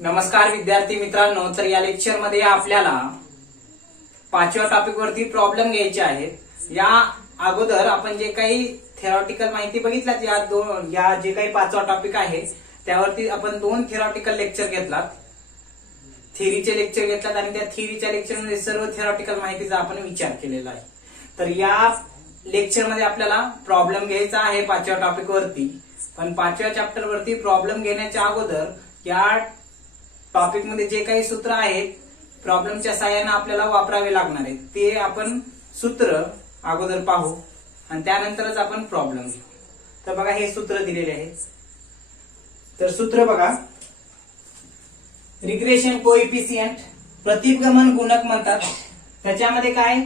नमस्कार विद्यार्थी मित्रांनो, तर या लेक्चर मध्ये आपल्याला 5व्या टॉपिक वरती प्रॉब्लेम घ्यायचे आहेत। या अगोदर आपण जे काही थेरॉटिकल माहिती बघितल्यात, या जे काही 5वा टॉपिक आहे त्यावरती आपण 2 थेरॉटिकल लेक्चर घेतलात, थिअरीचे लेक्चर घेतलात आणि त्या थिअरीच्या लेक्चरमध्ये सर्व थेरॉटिकल माहितीचा आपण विचार केलेला आहे। तर या लेक्चर मध्ये आपल्याला प्रॉब्लेम घ्यायचा आहे 5व्या टॉपिक वरती। पण 5व्या चॅप्टर वरती प्रॉब्लेम घेण्याच्या अगोदर या टॉपिक मध्ये जे काही सूत्र आहेत प्रॉब्लेमच्या सहाय्याने आपल्याला वापरावे लागणार आहेत, ते आपण सूत्र अगोदर पाहू आणि त्यानंतरच आपण प्रॉब्लेम घेऊ। तर बघा, हे सूत्र दिलेले आहे। तर सूत्र बघा, रिग्रेशन कोएफिशिएंट प्रतिगमन गुणक म्हणतात। त्याच्यामध्ये काय,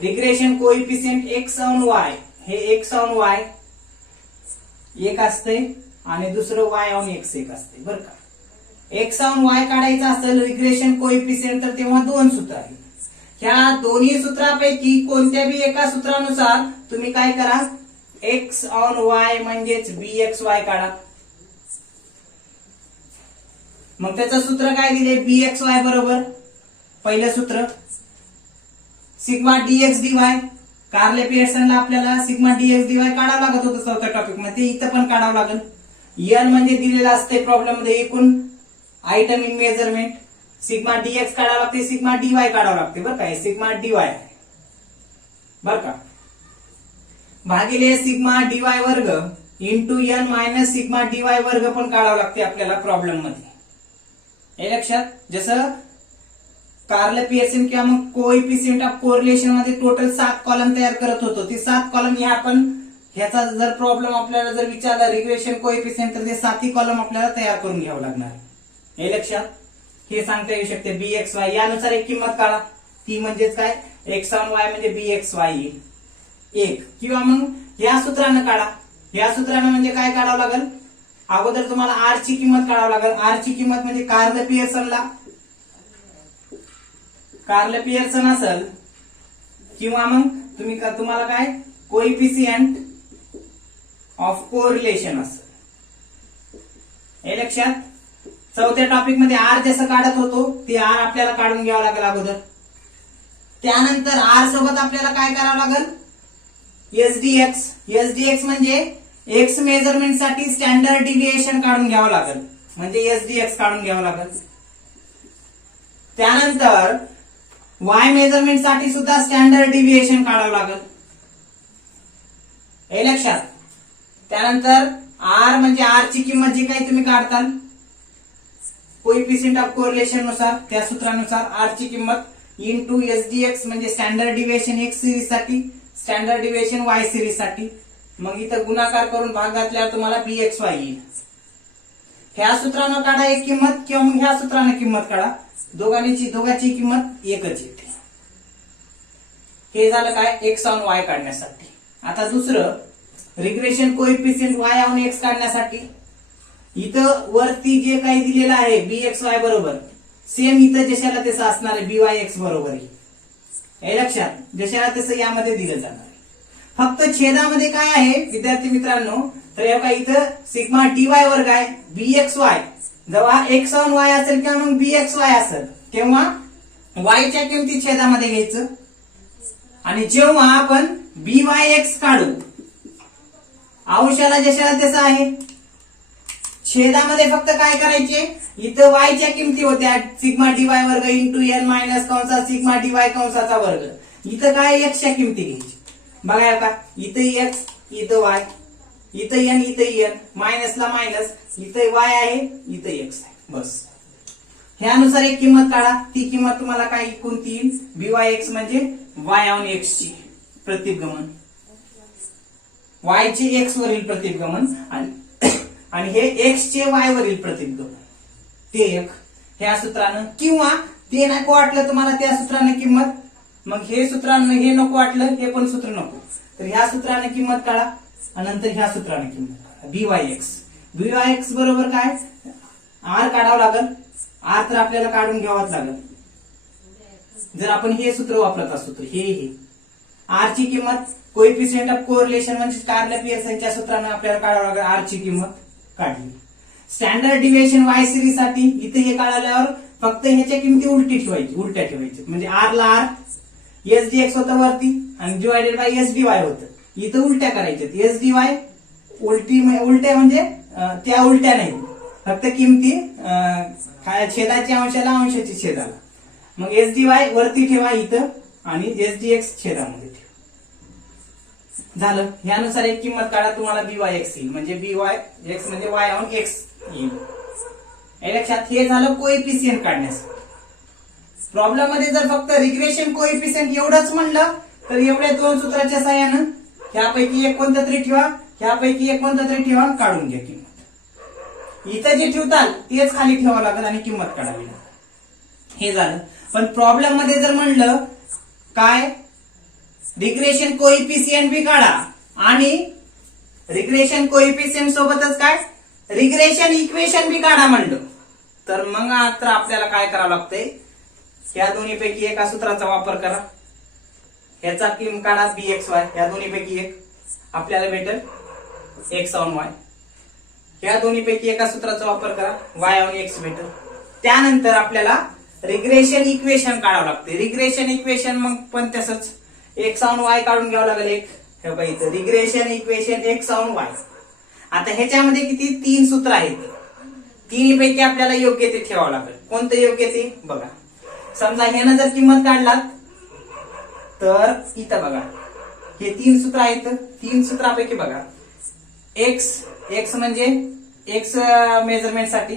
regression coefficient x on y, हे x ऑन y एक असते आणि दुसरं y ऑन x एक असते बरं का। x ऑन y काढायचं असेल रिग्रेशन कोएफिशिएंट, तर तेव्हा 2 सूत्र आहेत। ह्या दोन्ही सूत्रापैकी कोणत्याही एका सूत्रानुसार तुम्ही काय करा, x ऑन y म्हणजेच bxy काढा। मग त्याचं सूत्र काय दिले, bxy बरोबर पहिलं सूत्र सिग्मा dx dy। कार्ले पियर्सनला आपल्याला सिग्मा dx dy काढावं लागत होतं 4थ्या टॉपिक मध्ये, इथं पण काढावं लागेल। n म्हणजे दिलेलं असते प्रॉब्लेम मध्ये एकूण item in measurement, sigma dx काढावं लागते, सिग्मा dy काढावं लागते बरं का, सिग्मा dy आहे बरं का, भागिले सिग्मा dy वर्ग into n minus sigma dy वर्ग पण काढावं लागते आपल्याला प्रॉब्लेम मध्ये। हे लक्षात, जसं कार्ल पियर्सन किंवा मग कोएफिशिएंट ऑफ कोरिलेशन मध्ये टोटल 7 कॉलम तयार करत होतो, ते 7 कॉलम हे आपण ह्याचा जर प्रॉब्लेम आपल्याला जर विचारला रिग्रेशन कोएफिशिएंट, तर ते 7ही कॉलम आपल्याला तयार करून घ्यावं लागणार। हे लक्षात, हे सांगता येऊ शकते bxy यानुसार एक किंमत काढा, ती म्हणजेच काय, x ऑन y म्हणजे bxy एक, किंवा मग या सूत्रानं काढा। या सूत्रानं म्हणजे काय काढावं लागेल, अगोदर तुम्हाला r ची किंमत काढावं लागेल। r ची किंमत म्हणजे कार्ल पियर्सन असेल, किंवा मग तुम्हाला काय कोएफिशिएंट ऑफ कोरिलेशन असेल। हे लक्षात, 4थ्या टॉपिक मध्ये r जसं काढत होतो ते r आपल्याला काढून घ्यावं लागेल अगोदर। त्यानंतर r सोबत आपल्याला काय करावं लागेल, एसडीएक्स म्हणजे x मेजरमेंट साठी स्टँडर्ड डिव्हिएशन काढून घ्यावं लागेल, म्हणजे एसडीएक्स काढून घ्यावं लागेल। त्यानंतर y मेजरमेंट साठी सुद्धा स्टँडर्ड डिव्हिएशन काढावं लागेल। हे लक्षात, त्यानंतर r म्हणजे r ची किंमत जी काही तुम्ही काढताल कोएफिशिएंट ऑफ कोरिलेशन नुसार, त्या सूत्रानुसार r ची किंमत इंटू एसडीएक्स म्हणजे स्टँडर्ड डिव्हिएशन x सिरीज साठी, स्टँडर्ड डिव्हिएशन y सिरीज साठी, मग इथं गुणाकार करून भाग घातल्यावर तुम्हाला bxy येईल। ह्या सूत्रानं काढा एक किंमत, किंवा मग ह्या सूत्रानं किंमत काढा, दोघांची किंमत एकच येते। हे झालं काय, x ऑन y काढण्यासाठी। आता दुसरं regression coefficient y on x काढण्यासाठी, इथं वरती जे काही दिलेलं आहे bxy बरोबर सेम इथं जशाला तसं असणार आहे, byx बरोबर आहे। हे लक्षात, जशाला तसं यामध्ये दिलं जाणार आहे। फक्त छेदामध्ये काय आहे विद्यार्थी मित्रांनो, तर हे इथं सिग्मा dy वर्ग आहे, bxy जेव्हा x ऑन y असेल किंवा मग bxy असेल तेव्हा y च्या किमती छेदामध्ये घ्यायचं, आणि जेव्हा आपण byx काढू अंशाला जशाला तसं आहे, छेदामध्ये फक्त काय करायचे, इथं y च्या किमती होत्या सिग्मा dy वर्ग इंटू n मायनस कंसात सिग्मा dy कंसाचा वर्ग, इथं काय x च्या किमती घ्यायची बघा का, इथं x इथं y इथं n इथं n, मायनसला मायनस, इथं y आहे इथं x आहे, बस। ह्यानुसार एक किंमत काढा, ती किंमत तुम्हाला काय कोणती येईल, byx म्हणजे y ऑन x ची प्रतिगमन, y चे x वरील प्रतिगमन आणि हे x चे y वरील प्रतिगमन, ते एक ह्या सूत्रानं, किंवा ते नको वाटलं तुम्हाला त्या सूत्रानं किंमत, मग हे सूत्रानं हे नको वाटलं, हे पण सूत्र नको, तर ह्या सूत्रानं किंमत काढा आणि नंतर ह्या सूत्रानं किंमत काढा, byx बरोबर काय, r काढावं लागेल, r तर आपल्याला काढून घ्यावाच लागेल जर आपण हे सूत्र वापरत असतो तर। हे r ची किंमत कोएफिशिएंट ऑफ कोरिलेशन म्हणजे कार्ल पियर्सनच्या सूत्रानं आपल्याला काढावं लागेल, r ची किंमत काढली। स्टँडर्ड डिव्हिएशन वाय सिरीज साठी इथे हे काढल्यावर फक्त ह्याच्या किमती उलट्या ठेवायची म्हणजे आर ला आर एस डी एक्स होतं वरती आणि divided by S D Y होतं. इथं उलट्या करायच्यात. एस डी वाय उलट्या म्हणजे त्या उलट्या नाही, फक्त किमती छेदाच्या अंशाला अंशाची छेदाला. मग एस डी वाय वरती ठेवा इथं आणि एस डी एक्स छेदामध्ये ठेवा. झालं. यानुसार एक किंमत काढा, तुम्हाला बी वाय एक्स येईल म्हणजे बी वाय एक्स म्हणजे वाय ऑन एक्स येईल. या लक्षात. हे झालं कोएफिशियंट काढण्यासाठी. प्रॉब्लेम मध्ये जर फक्त रिग्रेशन कोएफिशियंट एवढंच म्हणलं तर एवढ्या दोन सूत्राच्या सहाय्यानं ह्यापैकी एक कोणतं तरी ठेवा, ह्यापैकी एक कोणतं तरी ठेवा, काढून घ्या किंमत. इथं जे ठेवताल तेच खाली ठेवावं लागेल आणि किंमत काढावी लागेल. हे झालं. पण प्रॉब्लेम मध्ये जर म्हणलं काय रिग्रेशन कोएफिशियंट बी काढा आणि रिग्रेशन कोएफिशियंट सोबतच काय रिग्रेशन इक्वेशन बी काढा म्हणलं तर मग आता आपल्याला काय करावं लागतंय, या दोन्हीपैकी एका सूत्राचा वापर करा. ह्याचा किंमत काढा बी एक्स वाय, या दोन्हीपैकी एक आपल्याला भेटेल एक्स ऑन वाय. या दोन्हीपैकी एका सूत्राचा वापर करा, वाय ऑन एक्स भेटेल. त्यानंतर आपल्याला रिग्रेशन इक्वेशन काढावं लागते. रिग्रेशन इक्वेशन मग पण तसंच एक्स ऑन वाय काढून घ्यावं लागेल एक. हे बघा इथं regression equation x on Y. आता ह्याच्यामध्ये किती 3 सूत्र आहेत. तिन्हीपैकी आपल्याला योग्य ते ठेवावं लागेल. कोणतं योग्य ते बघा. समजा ह्यानं जर किंमत काढलात तर इथं बघा हे 3 सूत्र आहेत. 3 सूत्रापैकी बघा एक्स म्हणजे एक्स मेजरमेंट साठी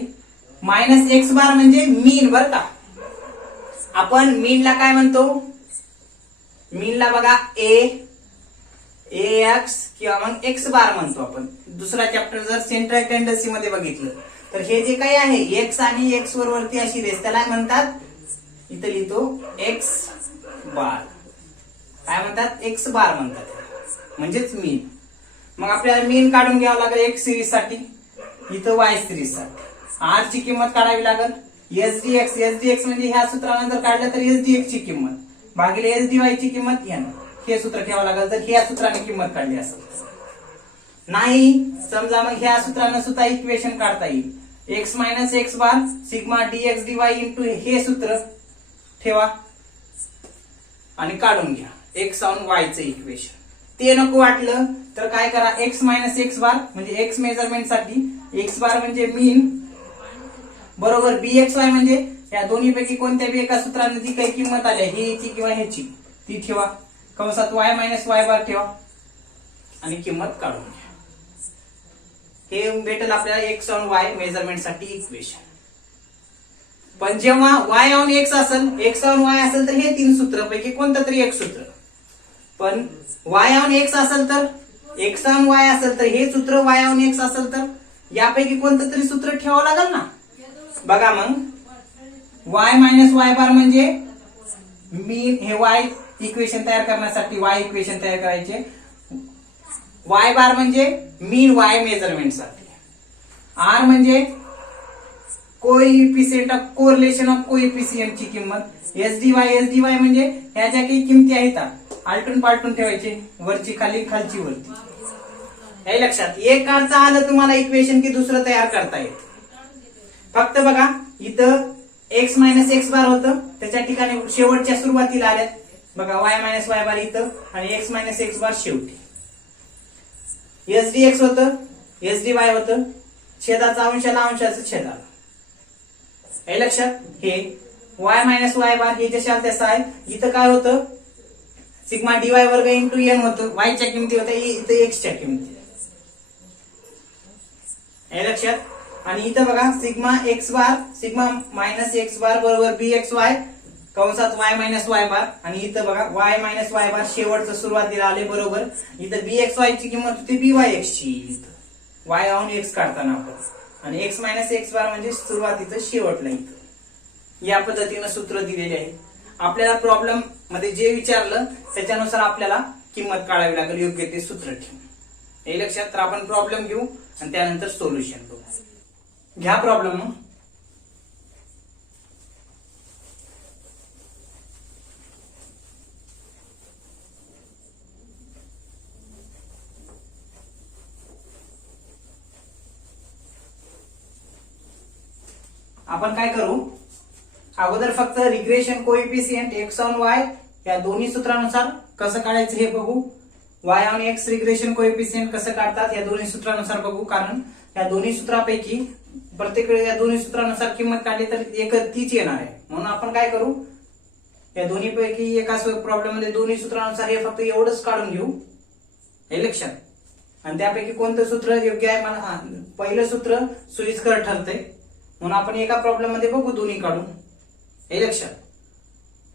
मायनस एक्स बार म्हणजे मीन. बर का, आपण मीनला काय म्हणतो, मीनला बघा ए एक्स किंवा मग एक्स बार म्हणतो आपण. दुसरा चॅप्टर जर सेंट्रल टेंडन्सी मध्ये बघितलं तर हे जे काही आहे एक्स आणि एक्स वरती अशी रेस त्याला म्हणतात, इथं लिहितो एक्स बार. काय म्हणतात, एक्स बार म्हणतात म्हणजेच मीन. मग आपल्याला मीन काढून घ्यावं लागेल एक्स सिरीज साठी, इथं वाय सिरीज साठी आर ची किंमत काढावी लागेल. एस डी एक्स म्हणजे ह्या सूत्रानं जर काढलं तर एस डी एक्स ची किंमत भागिले एस डी वाय ची किंमत यानं हे सूत्र ठेवावं लागेल जर ह्या सूत्राने किंमत काढली असेल. नाही समजा मग ह्या सूत्रानं सुद्धा इक्वेशन काढता येईल. X minus x bar sigma d x d y into हे सूत्र ठेवा आणि काढून घ्या एक्स ऑन वाय चं इक्वेशन. ते नको वाटलं तर काय करा, एक्स मायनस एक्स बार म्हणजे एक्स मेजरमेंट साठी एक्स बार म्हणजे मीन बरोबर बी एक्स वाय म्हणजे या दोन्हीपैकी कोणत्या बी एका सूत्राने जी काही किंमत आली ह्याची किंवा ह्याची ती ठेवा, कंसात वाय मायनस वाय बार ठेवा आणि किंमत काढून घ्या. हे भेटेल आपल्याला एक्स ऑन वाय मेजरमेंट साठी इक्वेशन. पण जेव्हा वाय ऑन एक्स असेल, एक्स ऑन वाय असेल तर हे 3 सूत्रापैकी कोणतं तरी एक सूत्र. पण वाय ऑन एक्स असेल तर एक्स ऑन वाय असेल तर हे सूत्र, वाय ऑन एक्स असेल तर यापैकी कोणतं तरी सूत्र ठेवावं लागेल ना. बघा मग वाय मायनस वाय बार म्हणजे मीन. हे वाय इक्वेशन तयार करण्यासाठी वाय इक्वेशन तयार करायचे. वाय बार म्हणजे मीन वाय मेजरमेंट साठी. आर म्हणजे coefficient of correlation of coefficient ची किंमत. एस डी वाय म्हणजे ह्या ज्या काही किमती आहेत आलटून पालटून ठेवायचे, वरची खाली खालची वरती. हे लक्षात. एक काढता आलं तुम्हाला इक्वेशन की दुसरं तयार करता येत. फक्त बघा इथं एक्स मायनस एक्स बार होतं त्याच्या ठिकाणी शेवटच्या सुरुवातीला आल्यात बघा वाय मायनस वाय बार इथं आणि एक्स मायनस एक्स बार शेवटी. एस डी एक्स होतं, एस डी वाय होतं, छेदाचा अंशाला अंशाचं छेदाला. हे लक्षात. हे वाय मायनस वाय बार हे जशा तसं आहे. इथं काय होतं सिग्मा डी वाय वर्ग इंटू एन होतं, वायच्या किमती होत्या इथं एक्सच्या किमती. हे लक्षात. आणि इथं बघा sigma x bar sigma minus x बार बरोबर बी एक्स वाय कंसात वाय मायनस वाय बार आणि इथं बघा वाय मायनस वाय बार शेवटचं सुरुवातीला आले बरोबर. इथं बी एक्स वाय ची किंमत होती बी वाय एक्स ची, इथं वाय ऑन एक्स काढताना आपण, आणि एक्स मायनस एक्स बार म्हणजे सुरुवातीचं शेवटला इथं. या पद्धतीनं सूत्र दिलेले आहे. आपल्याला प्रॉब्लेम मध्ये जे विचारलं त्याच्यानुसार आपल्याला किंमत काढावी लागेल योग्य ते सूत्र ठेवून. हे लक्षात. तर आपण प्रॉब्लेम घेऊ आणि त्यानंतर सोल्युशन बघू. घ्या प्रॉब्लेम. आपण काय करू, अगोदर फक्त regression coefficient x on Y या दोन्ही सूत्रानुसार कसं काढायचं हे बघू. Y on x regression coefficient कसं काढतात या दोन्ही सूत्रानुसार बघू. कारण या दोन्ही सूत्रापैकी प्रत्येक वेळी या दोन्ही सूत्रानुसार किंमत काढली तर एक तीच येणार आहे. म्हणून आपण काय करू, या दोन्ही पैकी एका प्रॉब्लेम मध्ये दोन्ही सूत्रानुसार हे फक्त एवढंच काढून घेऊ, हे लक्षात. आणि त्यापैकी कोणतं सूत्र योग्य आहे, मला पहिलं सूत्र सोयीस्कर ठरतंय म्हणून आपण एका प्रॉब्लेम मध्ये बघू दोन्ही काढून, हे लक्षात.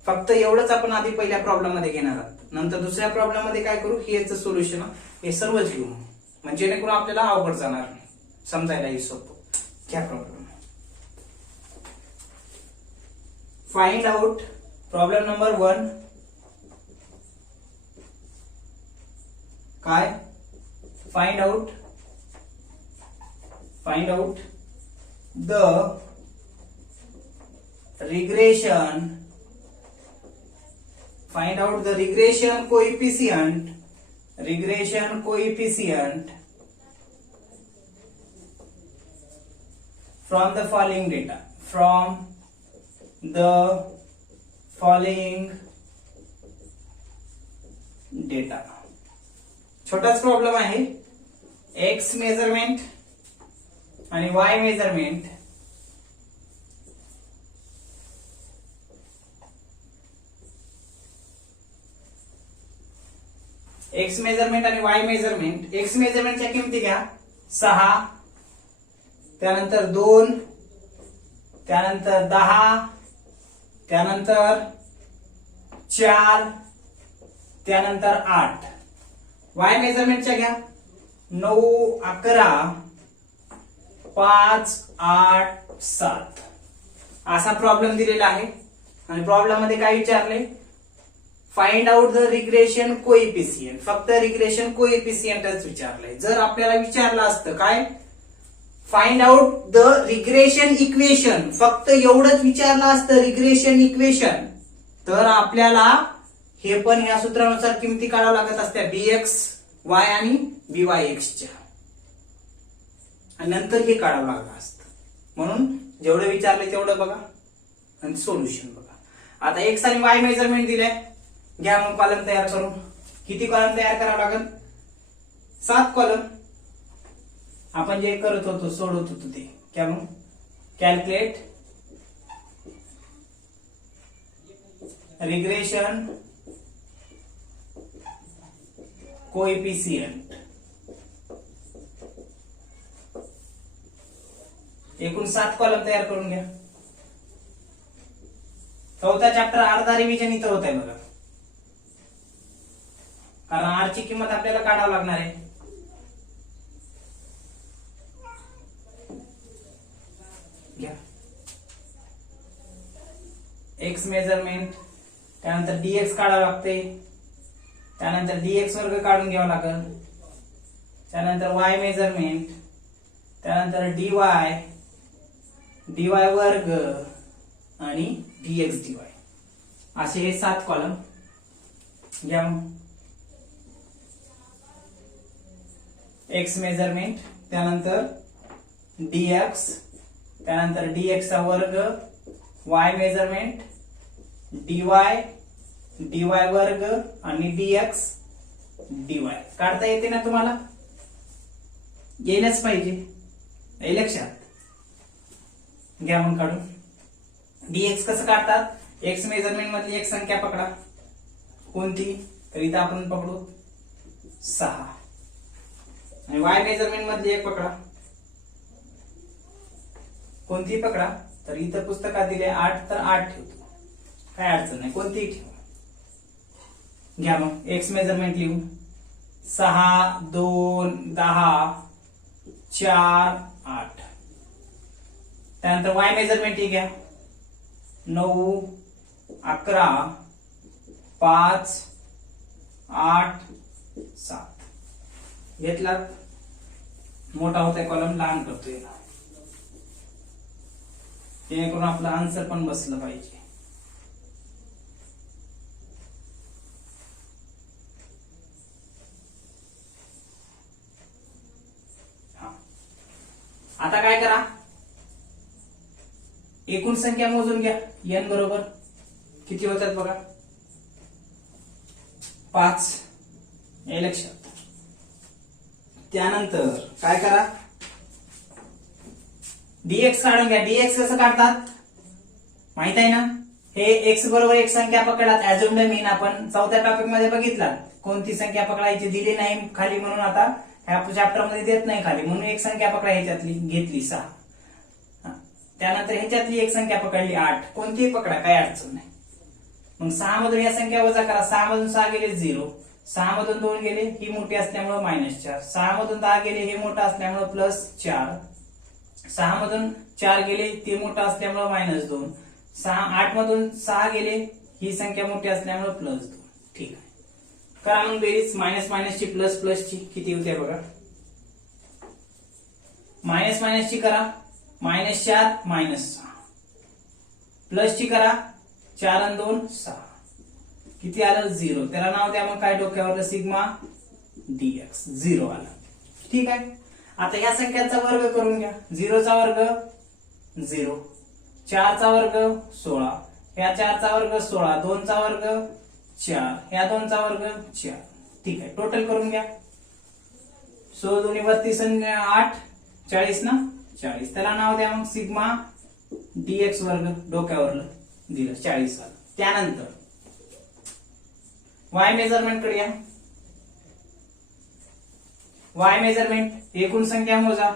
फक्त एवढंच आपण आधी पहिल्या प्रॉब्लेम मध्ये घेणार आहोत. नंतर दुसऱ्या प्रॉब्लेम मध्ये काय करू, हे याचं सोल्युशन हे सर्वच घेऊ, म्हणजे जेणेकरून आपल्याला अवघड जाणार नाही, समजायला ही सोपं. घ्या problem. Find out problem number 1. काय, find out the regression, find out the regression coefficient from the following data, छोटाच प्रॉब्लेम आहे. एक्स मेजरमेंट आणि वाय मेजरमेंट एक्स मेजरमेंट आणि वाय मेजरमेंट. एक्स मेजरमेंटच्या किमती घ्या 6, त्यानंतर 2, त्यानंतर 10, त्यानंतर 4, त्यानंतर 8. वाय मेजरमेंटच्या घ्या 9, 11, 5, 8, 7. असा प्रॉब्लेम दिलेला आहे. आणि प्रॉब्लेम मध्ये काय विचारले, find out the regression coefficient. फक्त रिग्रेशन कोएफिशियंटच विचारलंय. जर आपल्याला विचारलं असतं काय, find out the regression equation, फक्त एवढंच विचारलं असतं रिग्रेशन इक्वेशन, तर आपल्याला हे पण या सूत्रानुसार किमती काढाव्या लागत असत्या बीएक्स वाय आणि बीवाय एक्सच्या, आणि नंतर हे काढावं लागलं असतं. म्हणून जेवढं विचारलंय तेवढं बघा आणि सोल्युशन बघा. आता एक्स आणि वाय मेजरमेंट दिले, घ्या मग कॉलम तयार करून. किती कॉलम तयार करावं लागेल, 7 कॉलम. आपण जे करत होतो सोडवत होतो ते क्या मग, कॅल्क्युलेट रिग्रेशन कोएफिशियंट. एकूण 7 कॉलम तयार करून घ्या. चौथा चॅप्टर अर्धा रिव्हिजन इथं होत आहे बघा, कारण आर ची किंमत आपल्याला काढावं लागणार आहे. घ्या एक्स मेजरमेंट, त्यानंतर डीएक्स काढावं लागते, त्यानंतर डीएक्स वर्ग काढून घ्यावा लागेल, त्यानंतर वाय मेजरमेंट, त्यानंतर डीवाय वर्ग आणि डीएक्स डीवाय. असे हे 7 कॉलम घ्या. एक्स मेजरमेंट, त्यानंतर डीएक्स, त्यानंतर डीएक्स चा वर्ग, वाय मेजरमेंट, डीवाय वर्ग आणि डीएक्स डीवाय. काढता येते ना तुम्हाला, येण्याच पाहिजे, हे लक्षात घ्या. मग काढून डीएक्स कसं काढतात, एक्स मेजरमेंट मधली एक संख्या पकडा, कोणती, तर इथं आपण पकडू 6, आणि वाय मेजरमेंट मधली एक पकडा, कोणती पकडा, तर इथं पुस्तकात दिले 8, तर 8 ठेवतो, काय अडचण नाही, कोणतीही ठेवा. घ्या मग एक्स मेजरमेंट लिहू 6, 2, 10, 4, 8. त्यानंतर वाय मेजरमेंट ही घ्या 9, 11, 5, 8, 7. घेतला, मोठा होता कॉलम, लहान करतोय जेणेकरून आपलं आन्सर पण बसलं पाहिजे. आता काय करा, एकूण संख्या मोजून घ्या. n बरोबर किती होतात बघा, 5. हे लक्षात. त्यानंतर काय करा, dx काढून घ्या. dx कसं काढतात माहित आहे ना. हे x बरोबर एक संख्या पकडलात, ऍझ्युम्ड मीन आपण चौथ्या टॉपिक मध्ये बघितला. कोणती संख्या पकडायची दिली नाही खाली म्हणून आता ह्या चॅप्टर मध्ये देत नाही खाली, म्हणून एक संख्या पकडा, ह्याच्यातली घेतली 6. त्यानंतर ह्याच्यातली एक संख्या पकडली 8. कोणतीही पकडा, काही अडचण नाही. मग 6 मधून या संख्या वजा करा. 6 मधून 6 गेले 0, 6 मधून 2 गेले ही मोठी असल्यामुळे -4, 6 मधून 10 गेले हे मोठं असल्यामुळे +4, 6 मधून 4 गेले ते मोठं असल्यामुळे -2, 8 मधून 6 गेले ही संख्या मोठी असल्यामुळे +2. ठीक आहे, करा मग बेरीज. मायनस मायनसची प्लस प्लसची किती होते बघा. मायनस मायनसची करा, -4 -6. प्लसची करा, 4 आणि 2 6. किती आलं 0. त्याला नाव द्या मग काय डोक्यावर, सिग्मा dx. 0 आलं. ठीक आहे. आता ह्या संख्यांचा वर्ग करून घ्या. 0 चा वर्ग 0, 4 चा वर्ग 16, ह्या 4 चा वर्ग 16, 2 चा वर्ग 4, ह्या 2 चा वर्ग 4. ठीक आहे, टोटल करून घ्या. 16 2 32 आणि 8 40 ना, 40. त्याला नाव द्या मग सिग्मा dx वर्ग. डोक्यावरलं दिलं 40 आलं. त्यानंतर y मेजरमेंट कडे या. y मेजरमेंट एकूण संख्या मोजा.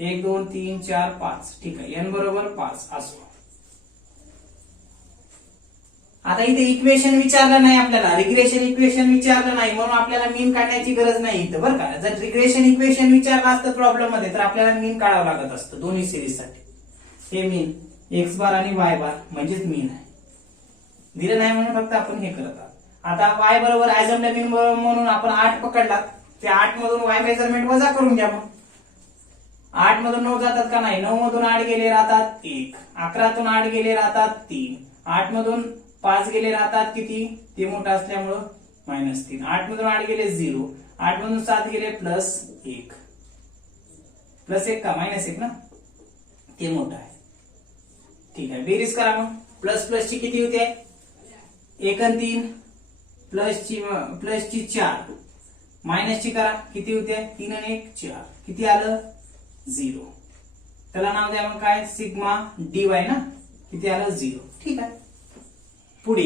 1 2 3 4 5. ठीक आहे, n बरोबर 5 असो. आता इथे इक्वेशन विचारलं नाही आपल्याला, रिग्रेशन इक्वेशन विचारलं नाही, म्हणून आपल्याला मीन काढण्याची गरज नाही इथं बरं का. जर रिग्रेशन इक्वेशन विचारलं असतं प्रॉब्लेम मध्ये तर आपल्याला मीन काढावं लागत असतं दोन्ही सिरीज साठी. हे मीन x बार आणि y बार म्हणजेच मीन आहे. दिलं नाही म्हणून फक्त आपण हे करत आहोत. आता y बरोबर ऍझम्ड मीन म्हणून आपण 8 पकडला. त्या 8 मधून y मेजरमेंट वजा करून घ्या. मग 8 मधून 9 जातात का नाही, 9 मधून 8 गेले राहतात 1, 11 तून 8 गेले राहतात 3, 8 मधून 5 गेले राहतात किती, ते मोठं असल्यामुळं -3, 8 मधून 8 गेले 0, 8 मधून 7 गेले +1, +1 का -1 ना, ते मोठं आहे. ठीक आहे, बेरीज करा मग. प्लसची किती होते, 1 आणि 3, प्लसची 4, मायनसची करा किती होते, 3 आणि 1 4, किती आलं 0. त्याला नाव द्या मग काय, सिग्मा dy ना, किती आलं 0. ठीक आहे, पुढे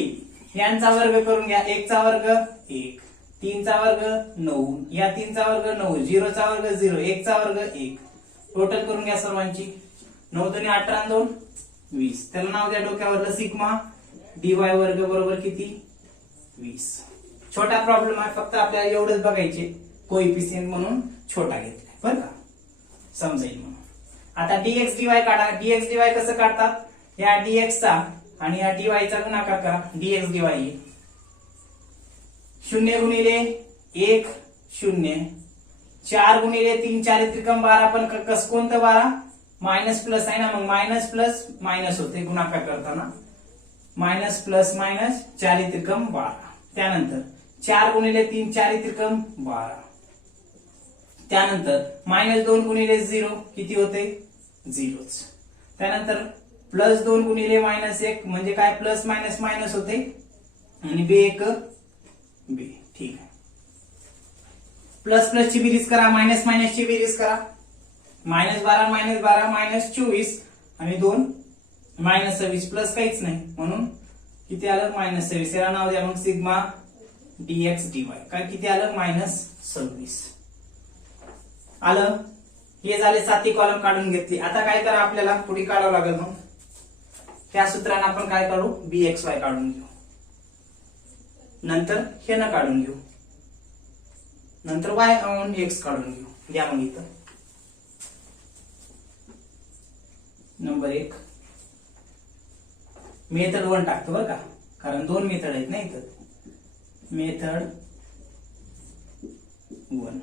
यांचा वर्ग करून घ्या. 1 चा वर्ग 1, 3 चा वर्ग 9, या 3 चा वर्ग 9, 0 चा वर्ग 0, 1 चा वर्ग 1. टोटल करून घ्या सर्वांची. 9 2 18 आणि 2 20. त्याला नाव द्या डोक्यावरलं सिग्मा dy वर्ग बरोबर किती 20. छोटा प्रॉब्लेम आहे, फक्त आपल्याला एवढंच बघायचे, कोइफिशियंट म्हणून छोटा घेतलाय बरं का, समजेल म्हणून. आता dx dy काढा. dx dy कसं काढतात, या dx चा आणि या dy चा गुणाकार करा. dx dy 0 गुणिले 1 0, 4 गुणिले 3 4 त्रिकम 12, पण कसं कोणतं 12, मायनस प्लस आहे ना, मग मायनस प्लस मायनस होते गुणाकार करताना, मायनस प्लस मायनस 4 त्रिकम 12. त्यानंतर 4 गुणिले 3 4 त्रिकम 12. त्यानंतर -2 गुणिले 0 किती होते 0च. त्यानंतर +2 गुणिले -1 म्हणजे काय, प्लस मायनस मायनस होते आणि b1 b. ठीक आहे, प्लस ची बेरीज करा, मायनस ची बेरीज करा. -12 -24 आणि 2 -26, प्लस काहीच नाही म्हणून किती आलं -26. याला नाव द्या मग सिग्मा dx dy. काय किती आलं -26 आलं. हे झाले 7 कॉलम काढून घेतली. आता काय करा, आपल्याला पुढे काढावं लागेल. मग त्या सूत्राने आपण काय काढू, bxy काढून घेऊ, नंतर हे न काढून घेऊ, नंतर y ऑन x काढून घेऊ. घ्या मग इथं नंबर 1 मेथड 1 टाकतो बरं का, कारण 2 मेथड आहेत ना इथं. मेथड 1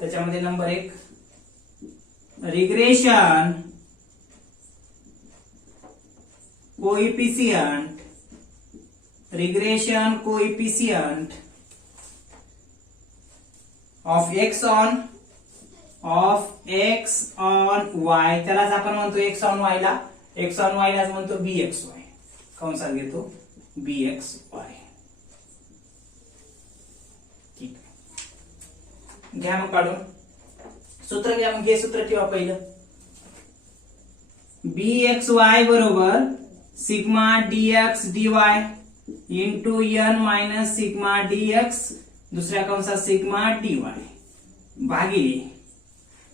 त्याच्यामध्ये number 1 regression coefficient of x on of x on Y, त्यालाच आपण म्हणतो एक्स ऑन वाय ला, एक्स ऑन वाय लाच म्हणतो बीएक्स वाय, कंसात घेतो बीएक्स वाय. ठीक आहे, घ्या मग काढून सूत्र घ्या. मग हे सूत्र ठेवा पहिलं, बीएक्स वाय बरोबर sigma d x d y into n minus sigma d x दुसऱ्या कंसात सिग्मा डीवाय भागिले.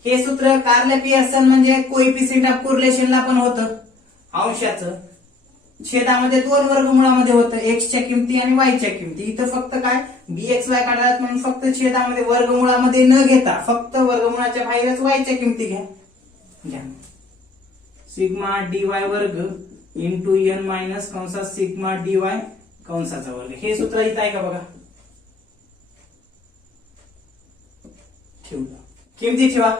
हे सूत्र कार्ले पियर्सन म्हणजे कोएफिशियंट ऑफ कोरिलेशनला पण होतं अंशाचं, छेदामध्ये दोन वर्गमुळामध्ये होतं एक्सच्या किमती आणि वायच्या किमती. इथं फक्त काय बीएक्स वाय काढायला म्हणून फक्त छेदामध्ये वर्गमुळामध्ये न घेता फक्त वर्गमुळाच्या बाहेरच वायच्या किमती घ्या. सिग्मा डीवाय वर्ग इंटू एन मायनस कंसात सिग्मा डीवाय कंसाचा वर्ग. हे सूत्र इथं आहे का बघा, ठेवलं. किमती ठेवा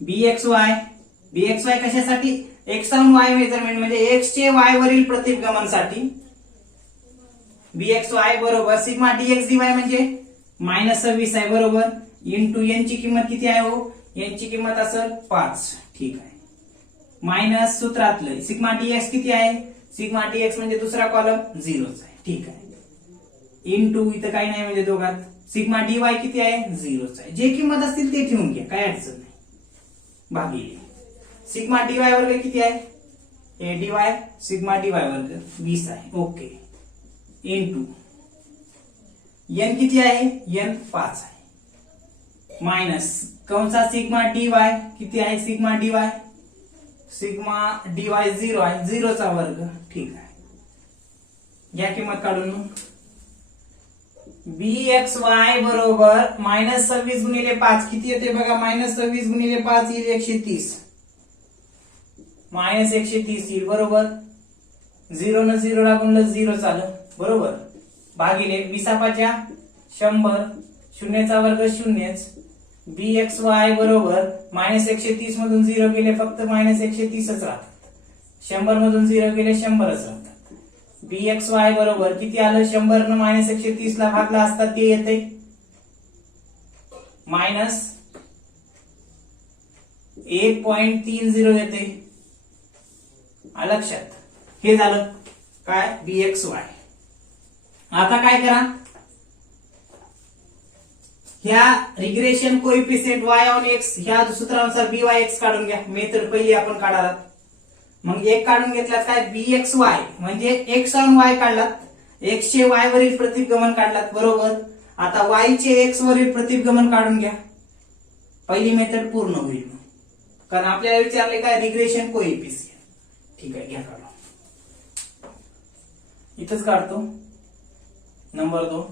बीएक्स वाय कशासाठी, एक्स ऑन वाय मेजरमेंट म्हणजे एक्स चे वाय वरील प्रतिगमनासाठी. बीएक्स वाय बरोबर सिग्मा डीएक्स डीवाय म्हणजे -26 आहे बरोबर, इंटू एन ची किंमत किती आहे हो, एन ची किंमत असेल 5. ठीक आहे, मायनस सूत्रातलं सिग्मा डीएक्स किती आहे, सिग्मा डीएक्स म्हणजे दुसरा कॉलम 0च आहे. ठीक आहे, इंटू इथं काही नाही म्हणजे दोघात सिग्मा डीवाय किती आहे 0च आहे. जे किंमत असतील ते ठेवून घ्या, काय अडचण नाही. भागिले सिग्मा डीवाय वर्ग किती आहे, ए डीवाय सिग्मा डीवाय वर्ग 20 आहे. ओके, इंटू एन किती आहे, एन 5 आहे, मायनस कंसात सिग्मा डीवाय किती आहे, सिग्मा डीवाय 0 आहे, 0चा वर्ग. ठीक आहे, या किंमत काढून बीएक्स वाय बरोबर -26 गुणिले 5 किती येते बघा, -26 गुणिले 5 येईल 130, -130 येईल बरोबर. 0 न 0 ला गुणलं 0 आलं बरोबर, भागिले 20 100 शून्यचा वर्ग शून्यच. बीएक्स वाय बरोबर -130 मधून 0 गेले फक्त -130च राहतात, 100 मधून 0 गेले 100च राहतात. बीएक्स वाय बरोबर किती आलं, 100 न -130 ला भागला असता ते येते -1.30 येते. लक्षात, हे झालं काय बीएक्स वाय. आता काय करा, ह्या regression coefficient Y on x ह्या सूत्रानुसार बी वाय एक्स काढून घ्या. मेथड पहिली आपण काढालात, मग एक काढून घेतल्यात काय बीएक्स वाय म्हणजे एक्स ऑन वाय काढलात, एक्स चे वाय वरील प्रतिगमन काढलात बरोबर. आता वाय चे एक्स वरील प्रतिगमन काढून घ्या, पहिली मेथड पूर्ण होईल कारण आपल्याला विचारले काय रिग्रेशन कोएफिशियंट. ठीक आहे, घ्या काढून. इथंच काढतो नंबर 2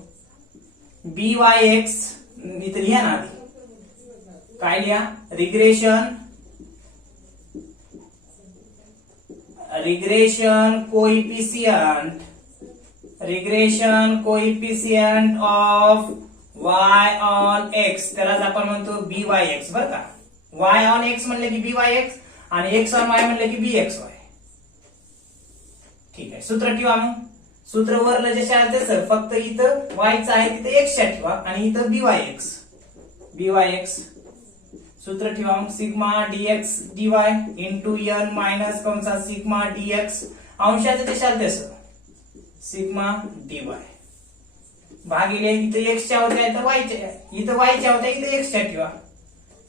बी वाय एक्स, इथं लिहा ना आधी, काय लिहा, regression coefficient of Y on x, त्यालाच आपण म्हणतो बी वाय एक्स बरं का. वाय ऑन एक्स म्हणलं की बी वाय एक्स आणि एक्स ऑन वाय म्हणलं की बी एक्स वाय. ठीक आहे, सूत्र ठेवा. मग सूत्र वरलं जशा आहे तसं, फक्त इथं वायचं आहे तिथं एक्सच्या ठेवा आणि इथं बी वाय एक्स सूत्र ठेवा. मग sigma d x d y into n minus कंसात सिग्मा डीएक्स अंशाचं देशाल तसं सिग्मा डीवाय भागिले इथं एक्सच्या होत्या इथं वायच्या, इथं वायच्या होत्या इथं एक्सच्या ठेवा.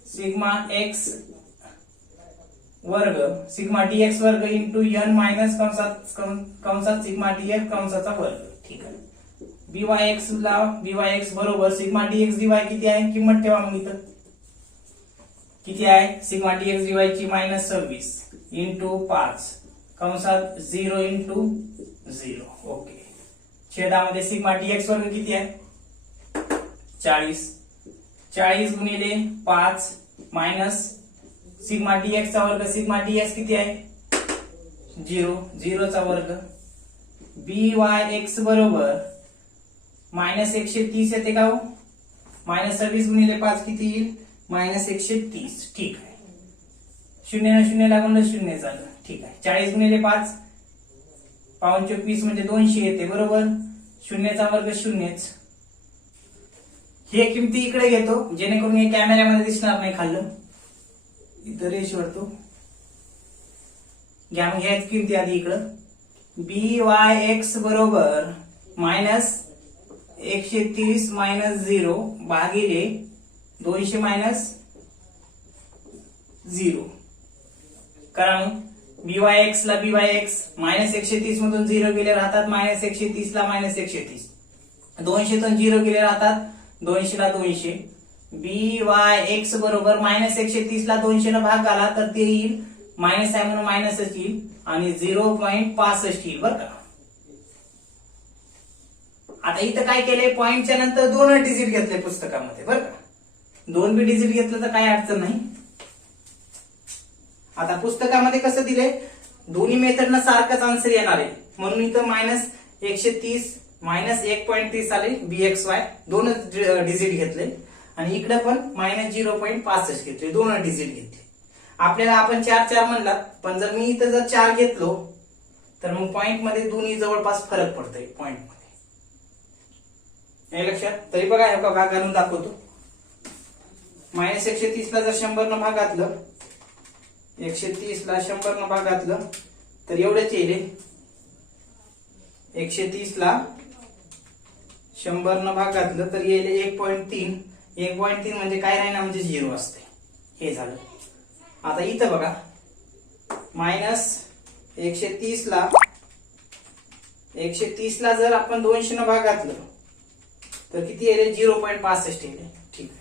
सिग्मा एक्स वर्ग सिग्मा डीएक्स वर्ग इंटू एन मायनस कंसात सिग्मा डीएक्स कंसाचा वर्ग. ठीक आहे, बीवाय एक्स ला बीवाय एक्स बरोबर सिग्मा डीएक्स डीवाय किती आहे किंमत ठेवा. मग इथं किती आहे सिग्मा डीएक्स डीवाय ची -26 इंटू 5 कंसात 0 इंटू 0. ओके, छेदामध्ये सिग्मा डीएक्स वर्ग किती आहे 40 गुणिले 5 मायनस सिग्मा डीएक्स चा वर्ग, सिग्मा डीएक्स किती आहे 0 चा वर्ग. बी वाय एक्स बरोबर -130 येते का हो, -26 गुणिले 5 किती येईल -130. ठीक आहे, 0 न 0 ला गुणलं 0 झालं. ठीक आहे, 40 गुणिले 5 5 20 म्हणजे 200 येते बरोबर, 0 चा वर्ग 0च. हे किमती इकडे घेतो जेणेकरून हे कॅमेऱ्यामध्ये दिसणार नाही खाल्लं. इथं रेष वरतो घ्या. मग ह्याच किमती आधी इकडं BYX बरोबर मायनस 130 मायनस 0 भागिले 200 मायनस 0 करा. मग BYX ला BYX मायनस 130 मधून 0 गेले राहतात मायनस 130 ला मायनस 130, 200 तून 0 गेले राहतात 200 ला 200. BYX बरोबर मायनस 130 ला 200 न भाग आला तर ते येईल मायनस आहे म्हणून मायनसच येईल आणि 0.65 येईल बरं का. आता इथं काय केलंय पॉइंटच्या नंतर 2 डिजिट घेतले पुस्तकामध्ये बरं का. 2 बी डिजिट घेतलं तर काही अडचण नाही. आता पुस्तकामध्ये कसं दिलंय दोन्ही मेथडनं सारखंच आन्सर येणार आहे म्हणून इथं मायनस 130 मायनस 1.30 आले BXY 2 डिजिट घेतले आणि इकडे पण मायनस 0.65 घेतले 2 डिजिट घेतले. आपल्याला आपण 4 म्हणला पण जर मी इथं जर 4 घेतलो तर मग पॉइंट मध्ये दोन्ही जवळपास फरक पडतोय पॉइंट मध्ये. हे लक्षात. तरी बघा हे भाग घालून दाखवतो. मायनस 130 ला जर 100 न भाग घातलं 130 ला 100 न भाग घातलं तर एवढंच येईल. 130 ला 100 न भाग घातलं तर येईल 1.3. 1.3 म्हणजे काय राहिना म्हणजे 0 असते. हे झालं. आता इथं बघा मायनस 130 ला जर आपण 200 न भाग घातलं तर किती येईल 0.65 येईल. ठीक आहे.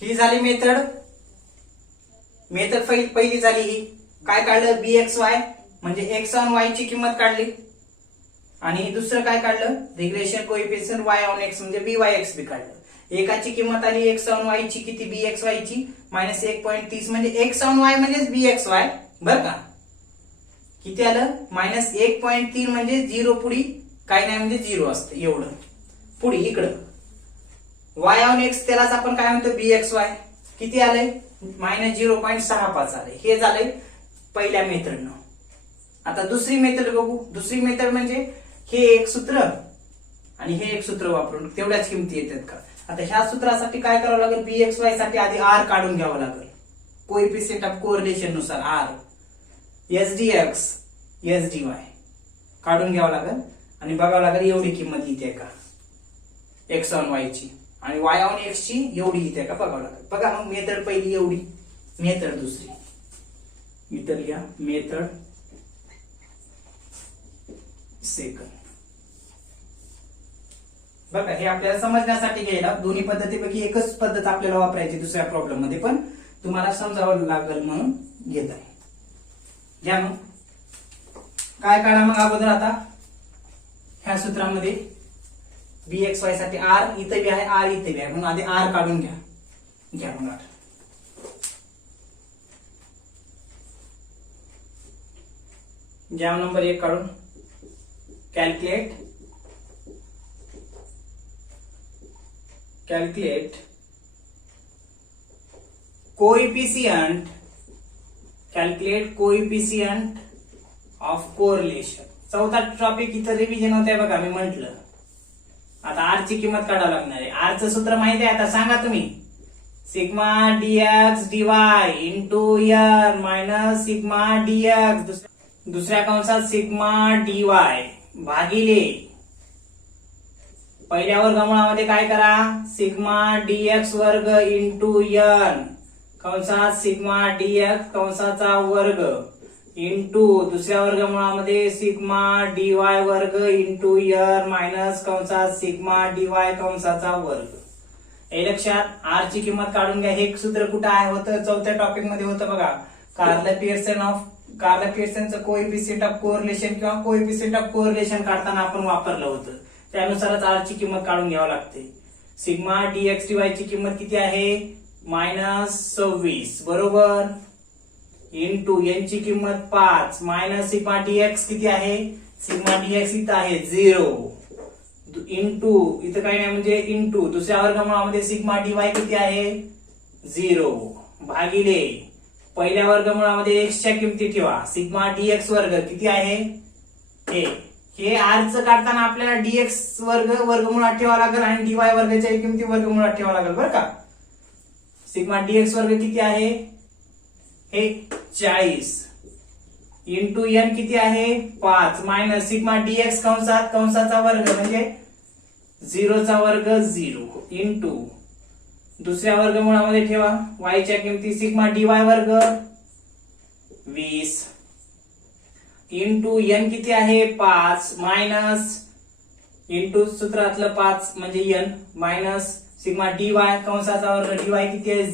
ही झाली मेथड. पहिली झाली ही. काय काढलं BXY म्हणजे X ऑन Y ची किंमत काढली आणि दुसरं काय काढलं regression coefficient Y on X म्हणजे BYX बी काढलं. एकाची किंमत आली X ऑन Y ची किती BXY ची मायनस 1.30 म्हणजे X ऑन Y म्हणजेच BXY बरं का. किती आलं मायनस 1.3 म्हणजे 0 पुढी काय नाही म्हणजे 0 असतं एवढं. पुढे इकडं Y ऑन X त्यालाच आपण काय म्हणतो BXY किती आलंय मायनस 0.65 आले. हे झालंय पहिल्या मेथडनं. आता दुसरी मेथड बघू. दुसरी मेथड म्हणजे हे एक सूत्र आणि हे एक सूत्र वापरून तेवढ्याच किमती येतात का. आता ह्या सूत्रासाठी काय करावं लागेल BXY साठी आधी R काढून घ्यावं लागेल कोएफिशियंट ऑफ कोरिलेशन नुसार R SDX SDY काढून घ्यावं लागेल आणि बघावं लागेल एवढी किंमत येते का X ऑन Y ची आणि Y ऑन X ची एवढी येते का बघावं लागेल. बघा मग मेथड पहिली एवढी मेथड दुसरी इथं लिहा मेथड सेकंड. बघा हे आपल्याला समजण्यासाठी घ्यायला दोन्ही पद्धतीपैकी एकच पद्धत आपल्याला वापरायची दुसऱ्या प्रॉब्लेम मध्ये पण तुम्हाला समजावं लागेल म्हणून घेत आहे. घ्या मग काय काढा मग अगोदर. आता ह्या सूत्रामध्ये BXY साठी R इथे बी आहे R इथे बी आहे म्हणून आधी R काढून घ्या. घ्या मग R. घ्या नंबर 1 काढून calculate coefficient of correlation. चौथा टॉपिक इथं रिव्हिजन होत आहे बघा मी म्हंटल. आता R ची किंमत काढावं लागणार आहे. R चं सूत्र माहिती आहे आता सांगा तुम्ही sigma dx dy into n minus sigma dx दुसऱ्या कंसात सिग्मा dy भागिले पहिल्या वर्गमूळामध्ये काय करा सिग्मा dx वर्ग इंटू n कंसात सिग्मा dx कंसाचा वर्ग इंटू दुसऱ्या वर्गमूळामध्ये सिग्मा dy वर्ग इंटू n मायनस कंसात सिग्मा dy कंसाचा वर्ग. हे लक्षात R ची किंमत काढून घ्या. हे सूत्र कुठं आहे होतं चौथ्या टॉपिक मध्ये होतं बघा कार्ल पियर्सनचं कोएफिशियंट ऑफ कोरिलेशन किंवा कोएफिशियंट ऑफ कोरिलेशन काढताना आपण वापरलं होतं. त्यानुसारच R ची किंमत काढून घ्यावी लागते. सिग्मा dx dy ची किंमत किती आहे मायनस 26 बरोबर इंटू n ची किंमत 5 मायनस सिग्मा dx किती आहे सिग्मा dx इथं आहे 0 इंटू इथं काही नाही म्हणजे इंटू दुसऱ्या वर्गमूळामध्ये सिग्मा dy किती आहे 0 भागिले पहिल्या वर्गमूळामध्ये x च्या किमती ठेवा सिग्मा dx वर्ग किती आहे हे हे आरचं काढताना आपल्याला डीएक्स वर्गमुळात ठेवावा लागेल आणि डीवाय वर्गाच्या किमती वर्गमुळात ठेवावा लागेल बरं का. सिग्मा डीएक्स वर्ग किती आहे, हे 40 इंटू एन किती आहे 5 मायनस सिग्मा डीएक्स कंसाचा वर्ग म्हणजे 0 चा वर्ग 0 इंटू दुसऱ्या वर्गमुळामध्ये ठेवा y च्या किमती सिग्मा डीवाय वर्ग 20 इंटू एन किती आहे 5 मायनस इंटू सूत्रातलं 5 म्हणजे एन मायनस सिग्मा डीवाय कंसाचा वर्ग डीवाय किती आहे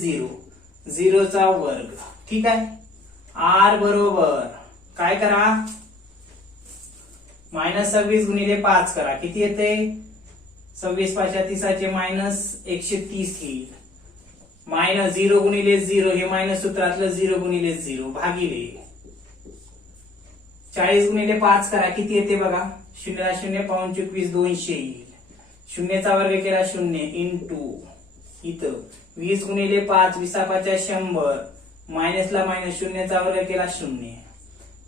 0 चा वर्ग. ठीक आहे. आर बरोबर काय करा -26 गुणिले 5 करा किती येते 26 5 30 मायनस 130 येईल. मायनस 0 गुणिले 0 हे मायनस सूत्रातलं 0 गुणिले 0 भागिले 40 गुणिले 5 करा किती येते बघा 0 0 5 25 200 येईल. 0 चा वर्ग केला 0 इंटू इथं 20 गुणिले 5 20 5 100 मायनसला मायनस 0 चा वर्ग केला 0.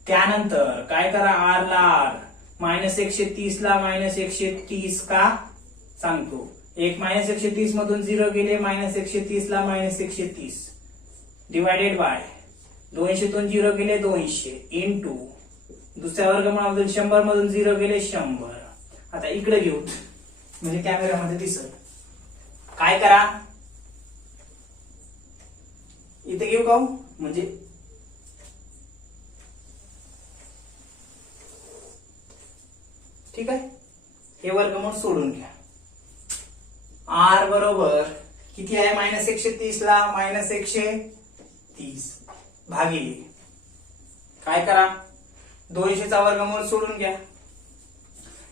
त्यानंतर काय करा आर ला आर -130 ला -130 का सांगतो एक -130 मधून 0 गेले -130 ला -130 डिवायडेड बाय 200 तून 0 गेले 200 इंटू दुसऱ्या वर्गमुळामधून 100 मधून 0 गेले 100. आता इकडे घेऊ म्हणजे कॅमेरामध्ये दिसत. काय करा इथे घेऊ का म्हणजे ठीक आहे. हे वर्गमूळ सोडून घ्या. आर बरोबर किती आहे -130 ला -130 भागिले काय करा 200 चा वर्गमूळ सोडून घ्या.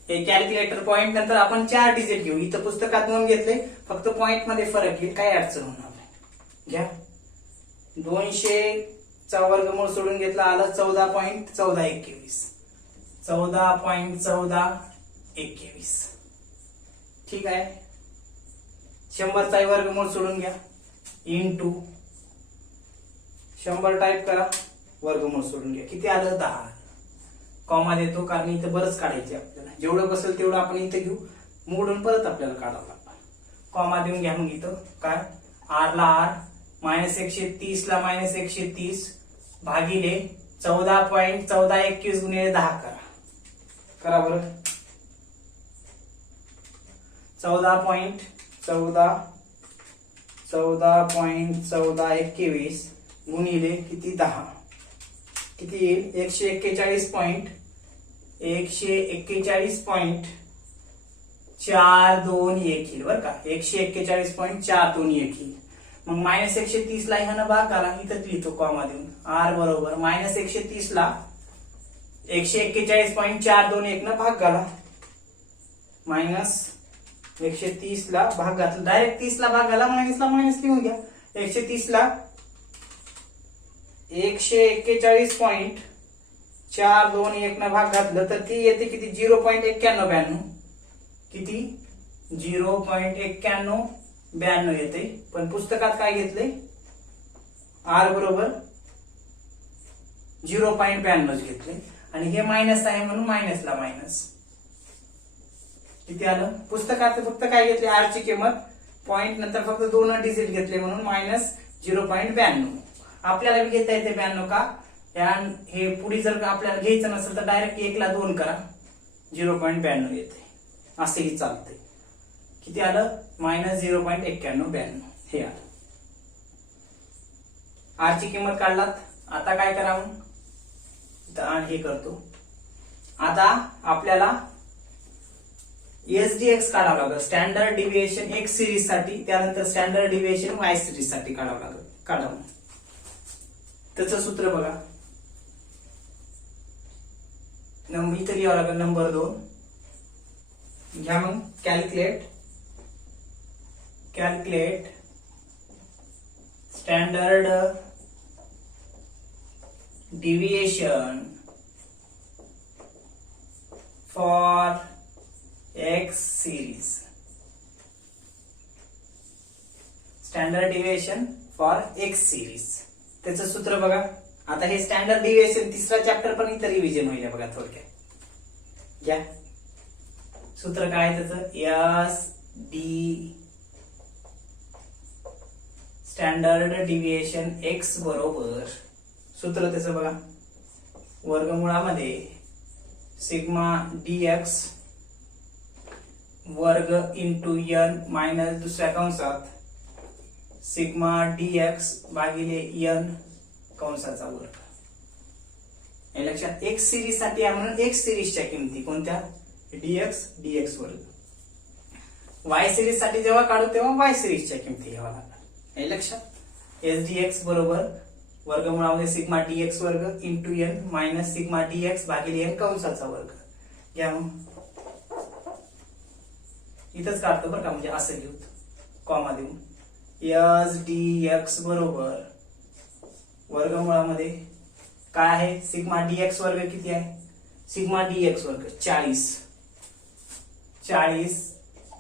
हे कॅल्क्युलेटर पॉइंट नंतर आपण 4 डिजिट घेऊ. इथं पुस्तकात नोंद घेतले फक्त पॉइंट मध्ये फरक येईल काही अडचण होणार नाही. घ्या 200 चा वर्गमूळ सोडून घेतला आलं 14.1421 14.1421. ठीक आहे. 100 चा वर्गमूळ सोडून घ्या इंटू 100 टाइप करा वर्गमूळ सोडून घ्या किती आलं 10. कॉमा देतो कारण इथे बरंच काढायचे आपल्याला जेवढं बसेल तेवढं आपण इथे घेऊ मोडून परत आपल्याला काढावं लागतं. कॉमा देऊन घ्या मग इथं काय आर ला आर -130 ला -130 भागिले 14.1421 गुणिले 10 करा बरं 14.1421 गुणिले किती 10 किती येईल 141.421 येईल बरं का 141.421 येईल. मग -130 ला ह्यानं भाग आला इथंच लिहितो कॉमा देऊन आर बरोबर -130 ला 141.421 न भाग घाला -130 ला भाग घातला डायरेक्ट 30 ला भाग घाला मायनसला मायनस लिहून घ्या 130 ला 141.421 न भाग घातलं तर ती येते किती 0.91 किती 0.91 येते. पण पुस्तकात काय घेतले आर बरोबर 0.92 घेतले आणि हे मायनस आहे म्हणून मायनसला मायनस किती आलं. पुस्तकात फक्त काय घेतले आर ची किंमत पॉइंट नंतर फक्त 2 डिजिट घेतले म्हणून -0.92. आपल्याला बी घेता येते 92 का हे पुढे जर आपल्याला घ्यायचं नसेल तर डायरेक्ट 1 ला 2 करा 0.92 येते असेही चालते. किती आलं -0.91 हे आलं. आर ची किंमत काढलात. आता काय करावं हे करतो. आता आपल्याला एसडीएक्स काढावं लागेल स्टँडर्ड डिव्हिएशन एक्स सिरीज साठी त्यानंतर स्टँडर्ड डिव्हिएशन वाय सिरीज साठी काढावं लागेल. काढावं त्याचं सूत्र बघा इथं लिहावं लागेल नंबर 2 घ्या मग calculate standard deviation for x series standard deviation for x series त्याचं सूत्र बघा. आता हे स्टँडर्ड डिव्हिएशन तिसरा चॅप्टर पण इथं रिव्हिजन होईल बघा थोडक्यात. घ्या सूत्र काय त्याचं S D standard deviation x बरोबर सूत्र त्याचं बघा वर्गमुळामध्ये सिग्मा डीएक्स वर्ग इंटू एन मायनस दुसऱ्या कंसात सिग्मा डीएक्स भागिले एन कंसाचा वर्ग. हे लक्षात एक्स सिरीज साठी म्हणून एक्स सिरीजच्या किमती कोणत्या डीएक्स वर्ग. वाय सिरीज साठी जेव्हा काढू तेव्हा वाय सिरीजच्या किमती घ्यावा लागतात. हे लक्षात एस डीएक्स बरोबर वर्गमुळामध्ये सिग्मा डीएक्स वर्ग into n minus sigma d x भागिले एन कंसाचा वर्ग. घ्या मग इथंच काढतो बरं का म्हणजे असं घेऊ कॉमा देऊन एस डीएक्स बरोबर वर्गमुळामध्ये काय आहे सिग्मा डीएक्स वर्ग किती आहे सिग्मा डीएक्स वर्ग 40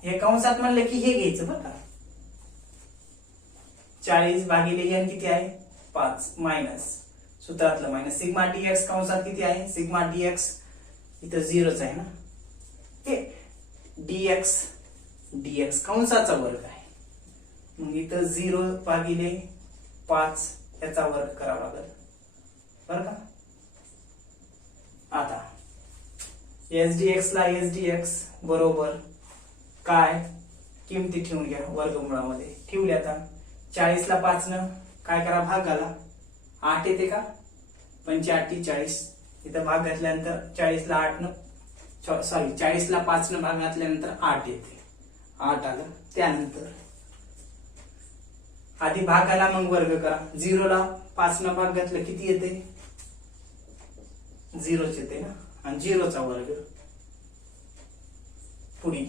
हे कंसात म्हणलं की हे घ्यायचं बरं का 40 भागिले एन किती आहे 5 मायनस सूत्रातलं मायनस सिग्मा डीएक्स कंसात किती आहे सिग्मा डीएक्स इथं 0च आहे ना हे डीएक्स कंसाचा वर्ग आहे मग इथं 0 भागिले 5 याचा वर्ग करावा लागेल बरं का. आता एसडीएक्स ला एसडीएक्स बरोबर काय किमती ठेवून घ्या वर्गमुळामध्ये ठेवली. आता 40 ला 5 न काय करा भाग घाला 8 येते का 5 40 इथं भाग घातल्यानंतर 40 ला 8 न 40 ला 5 न भाग घातल्यानंतर 8 येते 8 आलं. त्यानंतर आधी भाग आला मग वर्ग करा 0 ला 5 न भाग घातलं किती येते 0च येते ना आणि 0चा वर्ग पुढे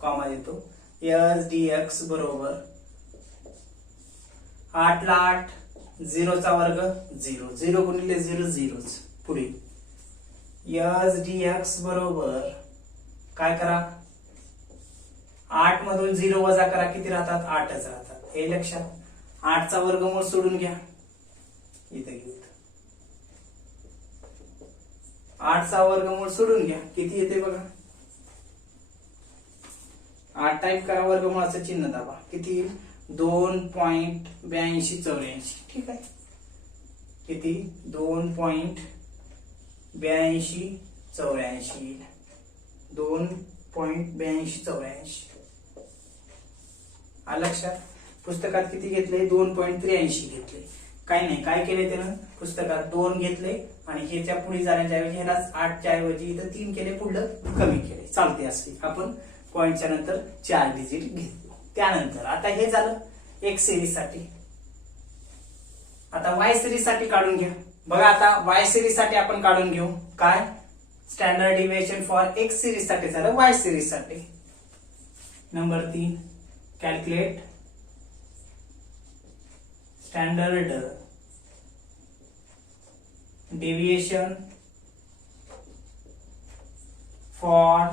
कॉमा देतो एस डीएक्स बरोबर 8 ला 8 0चा वर्ग 0 गुणिले 0 0च पुढे एस डीएक्स बरोबर काय करा 8 मधून 0 वजा करा किती राहतात 8च राहतात. हे लक्षात 8 चा वर्गमूळ सोडून घ्या इथे घेऊ 8 चा वर्गमूळ सोडून घ्या किती येते बघा 8 टाईप करा वर्गमूळाचं चिन्ह दाबा किती 2.8284 ठीक आहे किती 2.8284 2.8284 लक्षात. पुस्तकात किती घेतले 2.83 घेतले काही नाही काय केले त्यानं पुस्तकात 2 घेतले आणि ह्याच्या पुढे जाण्याच्या ऐवजी ह्याला 8च्या ऐवजी इथं 3 केले पुढलं कमी केले चालते असते. आपण पॉइंटच्या नंतर 4 डिजिट घेतलो. त्यानंतर आता हे झालं एक्स सिरीज साठी. आता वाय सिरीज साठी काढून घ्या बघा. आता वाय सिरीज साठी आपण काढून घेऊ काय standard deviation for x series साठी झालं वाय सिरीज साठी. Number 3 calculate standard deviation for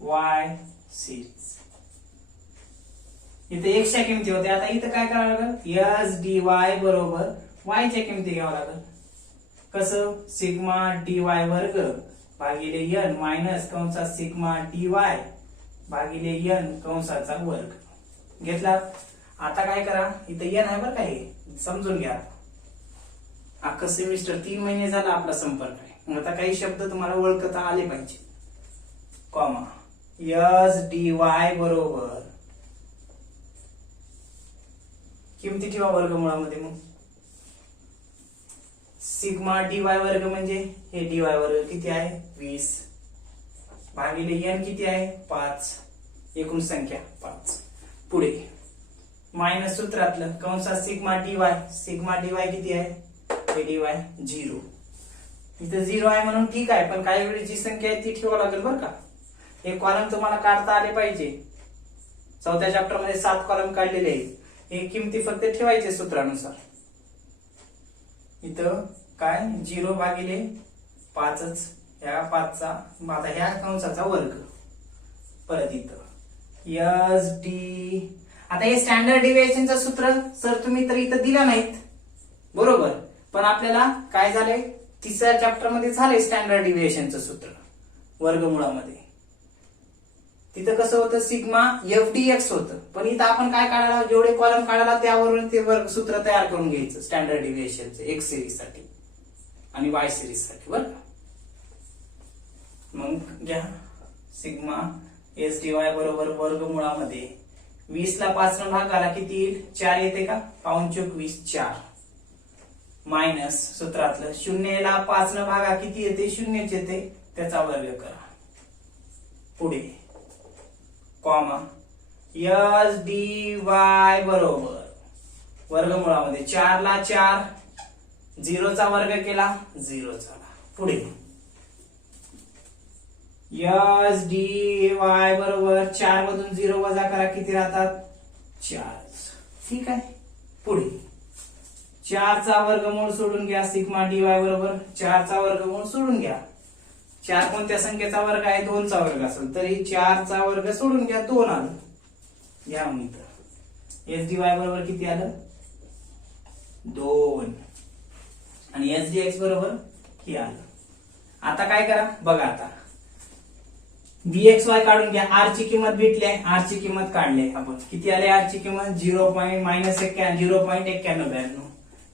y series. इथे एक्सच्या किमती होत्या आता इथं काय करावं लागेल एस डी वाय बरोबर वायच्या किमती घ्यावं लागेल. कसं सिग्मा डी वाय वर्ग भागिले एन मायनस कंसात सिग्मा डी वाय भागिले एन कंसाचा वर्ग घेतला. आता काय करा इथं एन आहे बरं काय समजून घ्या. अख्खं सेमिस्टर 3 महिने झाला आपला संपर्क आहे मग आता काही शब्द तुम्हाला ओळखता आले पाहिजे. कॉमा एस डी वाय बरोबर किमती ठेवा वर्गमुळामध्ये मग सिग्मा डी वाय वर्ग म्हणजे हे डी वाय वर्ग किती आहे 20 भागिले एन किती आहे 5 एकूण संख्या 5 पुढे मायनस सूत्रातलं कंसात सिग्मा डी वाय किती आहे हे डी वाय 0 इथं 0 आहे म्हणून ठीक आहे पण काही वेळी जी संख्या आहे ती ठेवावं लागेल बरं का. हे कॉलम तुम्हाला काढता आले पाहिजे. चौथ्या चॅप्टर मध्ये 7 कॉलम काढलेले आहेत. हे किमती फक्त ठेवायचे सूत्रानुसार. इथं काय 0 भागिले 5च ह्या 5चा आता ह्या कंसाचा वर्ग परत इथं एस डी. आता हे स्टँडर्ड डिव्हिएशनचं सूत्र सर तुम्ही तर इथं दिलं नाहीत बरोबर पण आपल्याला काय झालंय तिसऱ्या चॅप्टर मध्ये झालंय स्टँडर्ड डिव्हिएशनचं सूत्र वर्गमुळामध्ये. तिथं कसं होतं सिग्मा FDX होतं, पण इथं आपण काय काढायला, जेवढे कॉलम काढायला त्यावरून ते वर्ग सूत्र तयार करून घ्यायचं स्टँडर्ड डिव्हिएशनचं एक्स सिरीज साठी आणि वाय सिरीज साठी बरं. मग घ्या सिग्मा SDY बरोबर वर्गमुळामध्ये 20 ला 5 न भागाला किती येईल, 4 येते का, पाऊण चूक 20 4 मायनस सूत्रातलं 0 ला 5 न भागा किती येते, 0 येते, त्याचा वर्ग करा. पुढे कॉमा SDY बरोबर वर्गमुळामध्ये 4 ला 4 0 चा वर्ग केला 0 झाला. पुढे SDY बरोबर 4 मधून 0 वजा करा किती राहतात, 4. ठीक आहे. पुढे 4 चा वर्गमूळ सोडून घ्या, सिग्मा dy बरोबर 4 चा वर्गमूळ सोडून घ्या. 4 कोणत्या संख्येचा वर्ग आहे, 2 चा वर्ग असेल तरी 4 चा वर्ग सोडून घ्या, 2 आलं. घ्या मग इथं SDY बरोबर किती आलं, 2 आणि SDX बरोबर हे आलं. आता काय करा बघा, आता BXY काढून घ्या. R ची किंमत भेटली आहे, R ची किंमत काढली आहे आपण. किती आले R ची किंमत, 0.91.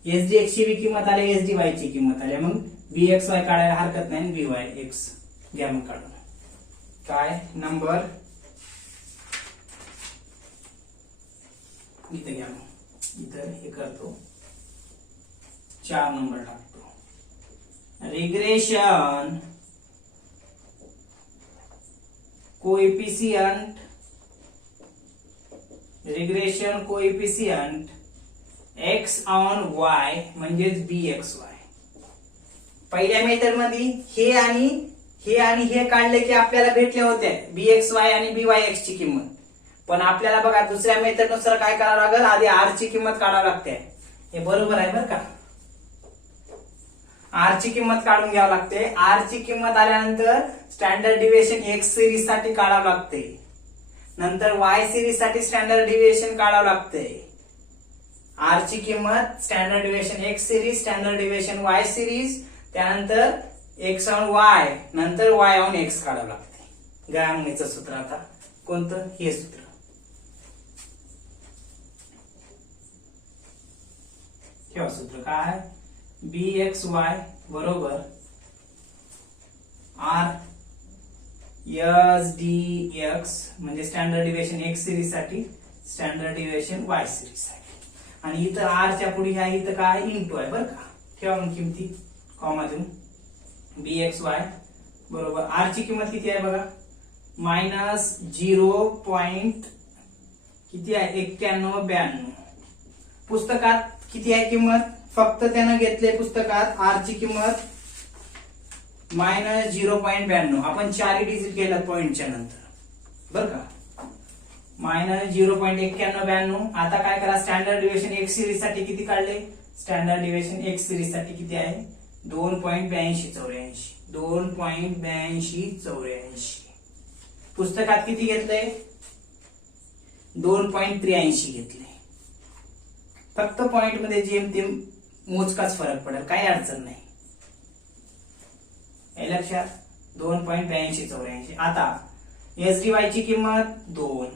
SDX ची किंमत आली, SDY ची किंमत आली. मग BXY काढायला हरकत नाही, BYX घ्या मग काढून. काय नंबर इथे घ्या, मग इथं हे करतो 4 नंबर टाकतो. Regression coefficient x on y म्हणजेच BXY. पहिल्या मेथड मध्ये हे आणि हे काढले की आपल्याला भेटले होते BXY आणि BYX ची किंमत. पण आपल्याला बघा दुसऱ्या मेथड नुसार काय करावं लागेल, आधी R ची किंमत काढावी लागते. हे बरोबर आहे बरं का, R ची किंमत काढून घ्यावी लागते. R ची किंमत आल्यानंतर स्टँडर्ड डिव्हिएशन X सिरीज साठी काढावं लागते, नंतर Y सिरीज साठी स्टँडर्ड डिव्हिएशन काढावं लागते. R ची किंमत standard deviation X series, standard deviation Y series, त्यानंतर X ऑन Y, नंतर Y ऑन X काढावं लागते. गायचं सूत्र आता कोणतं, हे सूत्र. हे सूत्र काय, BXY बरोबर SDX म्हणजे स्टँडर्ड डिव्हिएशन X सिरीज साठी, स्टँडर्ड डिव्हिएशन Y सिरीज साठी. आणि इथं R च्या पुढे ह्या इथं काय इंटू आहे बरं का. ठेवा मग किमती कॉमा देऊन. BXY बरोबर R ची किंमत किती आहे बघा, -0. किती आहे, 91. पुस्तकात किती आहे किंमत, फक्त त्यानं घेतले पुस्तकात R ची किंमत -0.92. आपण 4 डिजिट केलं पॉइंटच्या नंतर बरं का, -0.91. आता काय करा, स्टँडर्ड डिव्हिएशन X सिरीज साठी किती काढले, स्टँडर्ड डिव्हिएशन X सिरीज साठी किती आहे, 2.8284. 2.8284. पुस्तकात किती घेतले, 2.83 घेतले. फक्त पॉइंट मध्ये जेमतेम मोजकाच फरक पडेल, काही अडचण नाही. हे लक्षात, 2.8284. आता SDY ची किंमत 2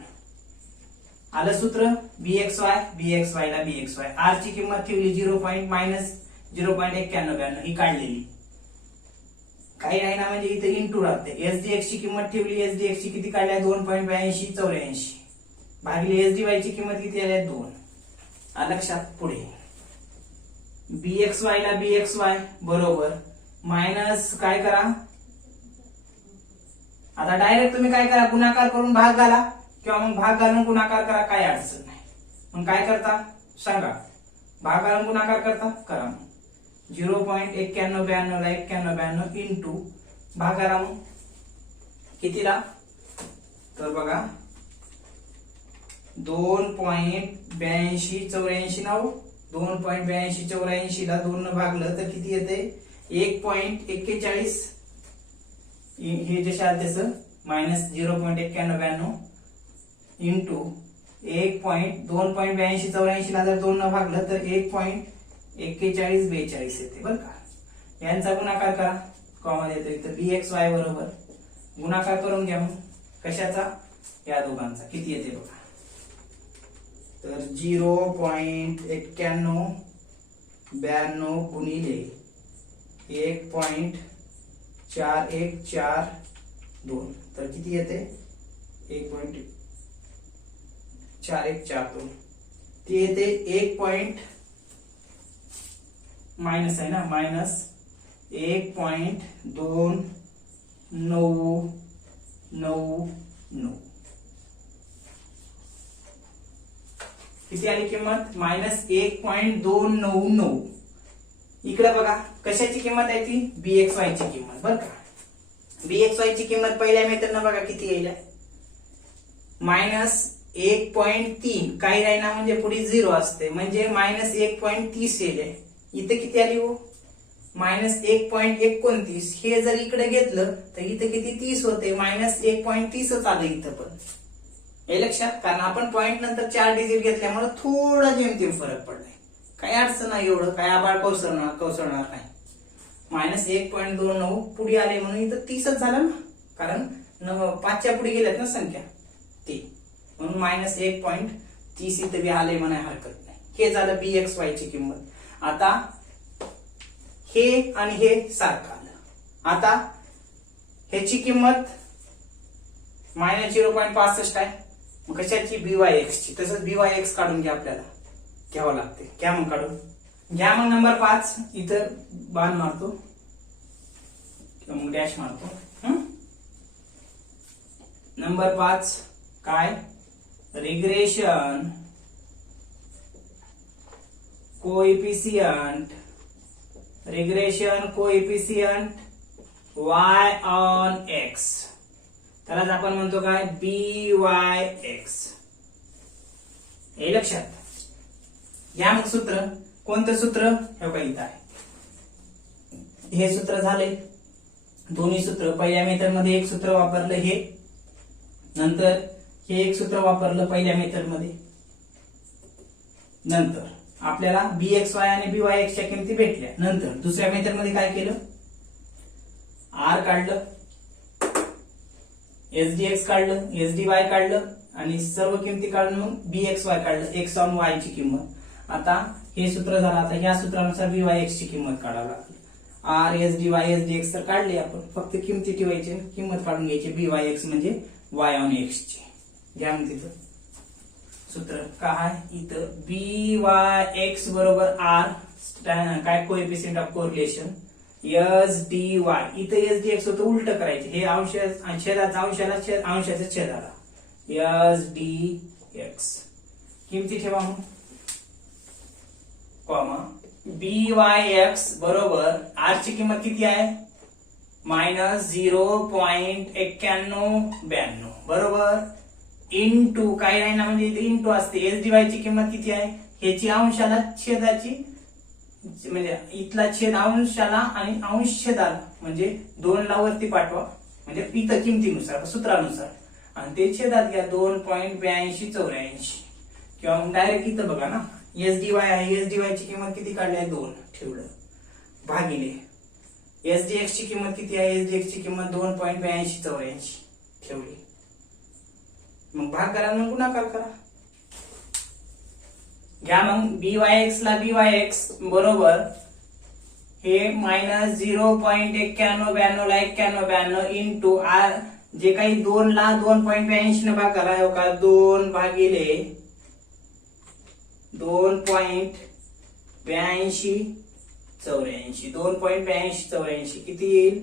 आलं सूत्र. BXY ला BXY. R ची किंमत ठेवली 0.91 ही काढलेली, काही आहे ना, म्हणजे इथे इंटू राहते. SDX ची किंमत ठेवली, SDX ची किती काढल्या, 2.8284 भागिले SDY ची किंमत किती आली, 2. लक्षात. पुढे BXY ला BXY बरोबर मायनस काय करा, आता डायरेक्ट तुम्ही काय करा, गुणाकार करून भाग घाला किंवा मग भाग घालून गुणाकार करा, काय अडचण नाही. मग काय करता सांगा, भाग घालून गुणाकार करता करा. 0.9192 ला 91 इंटू भाग करा, मग कितीला, तर बघा 2.8284. 2.8284 ला 2 न भागलं तर किती येते, 1.41. हे जे शाल त्याचं -0.91 इंटू 2.8284 ला जर 2 न भागलं तर 1.4142 येते बरं का. यांचा गुणाकार करा, कॉमा देतो इथं bxy बरोबर गुणाकार करून घ्या मग कशाचा, या दोघांचा किती येते बघा, तर 0.9192 गुणिले 1.4142 तर किती येते 1.4142 ते येते 1. मायनस आहे ना, मायनस 1.2999 किती आली किंमत, मायनस 1.299. इकडे बघा कशाची किंमत आहे ती, bxy ची किंमत बर का. bxy ची किंमत पहिल्या मेथडनं बघा किती येईल, मायनस 1.3 काही राहिना म्हणजे पुढे 0 असते म्हणजे मायनस 1.30 येईल. इथे किती आली हो, मायनस 1.29. हे जर इकडे घेतलं तर इथे किती 30 होते, मायनस 1.30च आलं इथं पण. हे लक्षात, कारण आपण पॉइंट नंतर 4 डिजिट घेतल्यामुळे थोडा जेमतेम फरक पडलाय, काही अडचण नाही, एवढं काय आबाळ कोसळणार नाही. मायनस 1.29 पुढे आले म्हणून इथं 30च झालं ना, कारण 5च्या पुढे गेल्यात ना संख्या ते, म्हणून मायनस 1.30 इथं बी आले म्हणाय हरकत नाही. हे झालं bxy ची किंमत. आता हे आणि हे सारखं आलं. आता ह्याची किंमत मायनस 0.65 आहे, मग कशाची, byx ची. तसंच byx काढून घ्या, आपल्याला घ्यावं लागते. घ्या मग काढून घ्या. मग नंबर 5 इथं बाण मारतो किंवा मग डॅश मारतो. नंबर 5 काय, regression coefficient y on x, त्यालाच आपण म्हणतो काय, byx. हे लक्षात घ्या. मग सूत्र, कोणतं सूत्र, हे बघा इथं आहे. हे सूत्र झाले दोन्ही सूत्र. पहिल्या मेथड मध्ये एक सूत्र वापरलं हे, नंतर हे एक सूत्र वापरलं पहिल्या मेथड मध्ये. नंतर आपल्याला bxy आणि byx च्या किमती भेटल्या. नंतर दुसऱ्या मेथड मध्ये काय केलं, r काढलं, sdx काढलं, sdy काढलं आणि सर्व किमती काढून मग bxy काढलं, x on y ची किंमत. आता हे सूत्र झालं. आता या सूत्रानुसार byx ची किंमत काढावी लागली. r sdy sdx तर काढले आपण, फक्त किमती ठेवायची, किंमत काढून घ्यायची. byx म्हणजे y on x ची. घ्या मग तिथं सूत्र काय, इथं byx बरोबर r काय, कोएफिशिएंट ऑफ कोरिलेशन, sdy. इथं sdx होतं, उलट करायचे, हे छेदाचा अंशाला अंशाच्या छेदाला, sdx. किमती ठेवा मग, कॉमा byx बरोबर r ची किंमत किती आहे, मायनस 0.9192 बरोबर, इंटू काही नाही ना, म्हणजे इथे इंटू असते. sdy ची किंमत किती आहे, ह्याची अंशाला छेदाची, म्हणजे इथला छेद अंशाला आणि अंश छेदाला, म्हणजे 2 ला वरती पाठवा, म्हणजे इथं किमतीनुसार सूत्रानुसार, आणि ते छेदात घ्या 2.8284. किंवा मग डायरेक्ट इथं बघा ना, sdy आहे, sdy ची किंमत किती काढली आहे, 2 ठेवलं, भागिले sdx ची किंमत किती आहे, sdx ची किंमत 2.8284 ठेवली. मग भाग करा, मग गुणाकार करा. घ्या मग byx ला byx बरोबर हे मायनस 0.9192 ला 9192 इंटू r, जे काही 2 ला 2.82 ने भाग करा, हो का 2 भागिले 2.8284. 2.8284 किती येईल,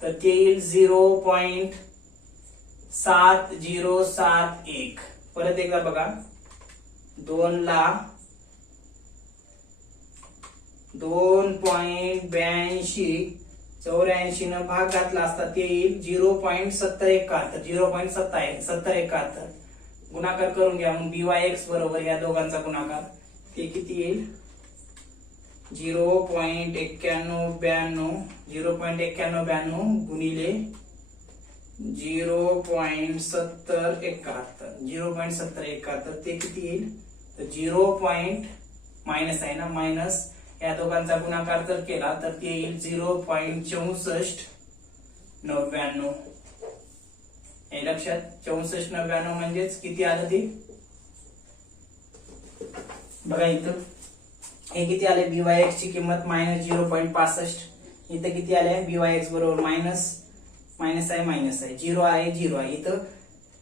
तर ते येईल 0.7071. परत एकदा बघा, 2 ला 2.8284 न भाग घातला असता ते येईल 0.7071. 0.7071 गुणाकार करून घ्या. मग byx बरोबर या दोघांचा गुणाकार, ते किती येईल 0.9192 गुणिले 0.7071. ते किती येईल, तर 0. मायनस आहे ना, मायनस या दोघांचा गुणाकार जर केला तर ते येईल 0.6499. हे लक्षात 6499 म्हणजेच किती आलं ते बघा इथं. हे किती आले BYX ची किंमत -0.65. इथं किती आले BYX बरोबर मायनस आहे 0 आहे 0 आहे. इथं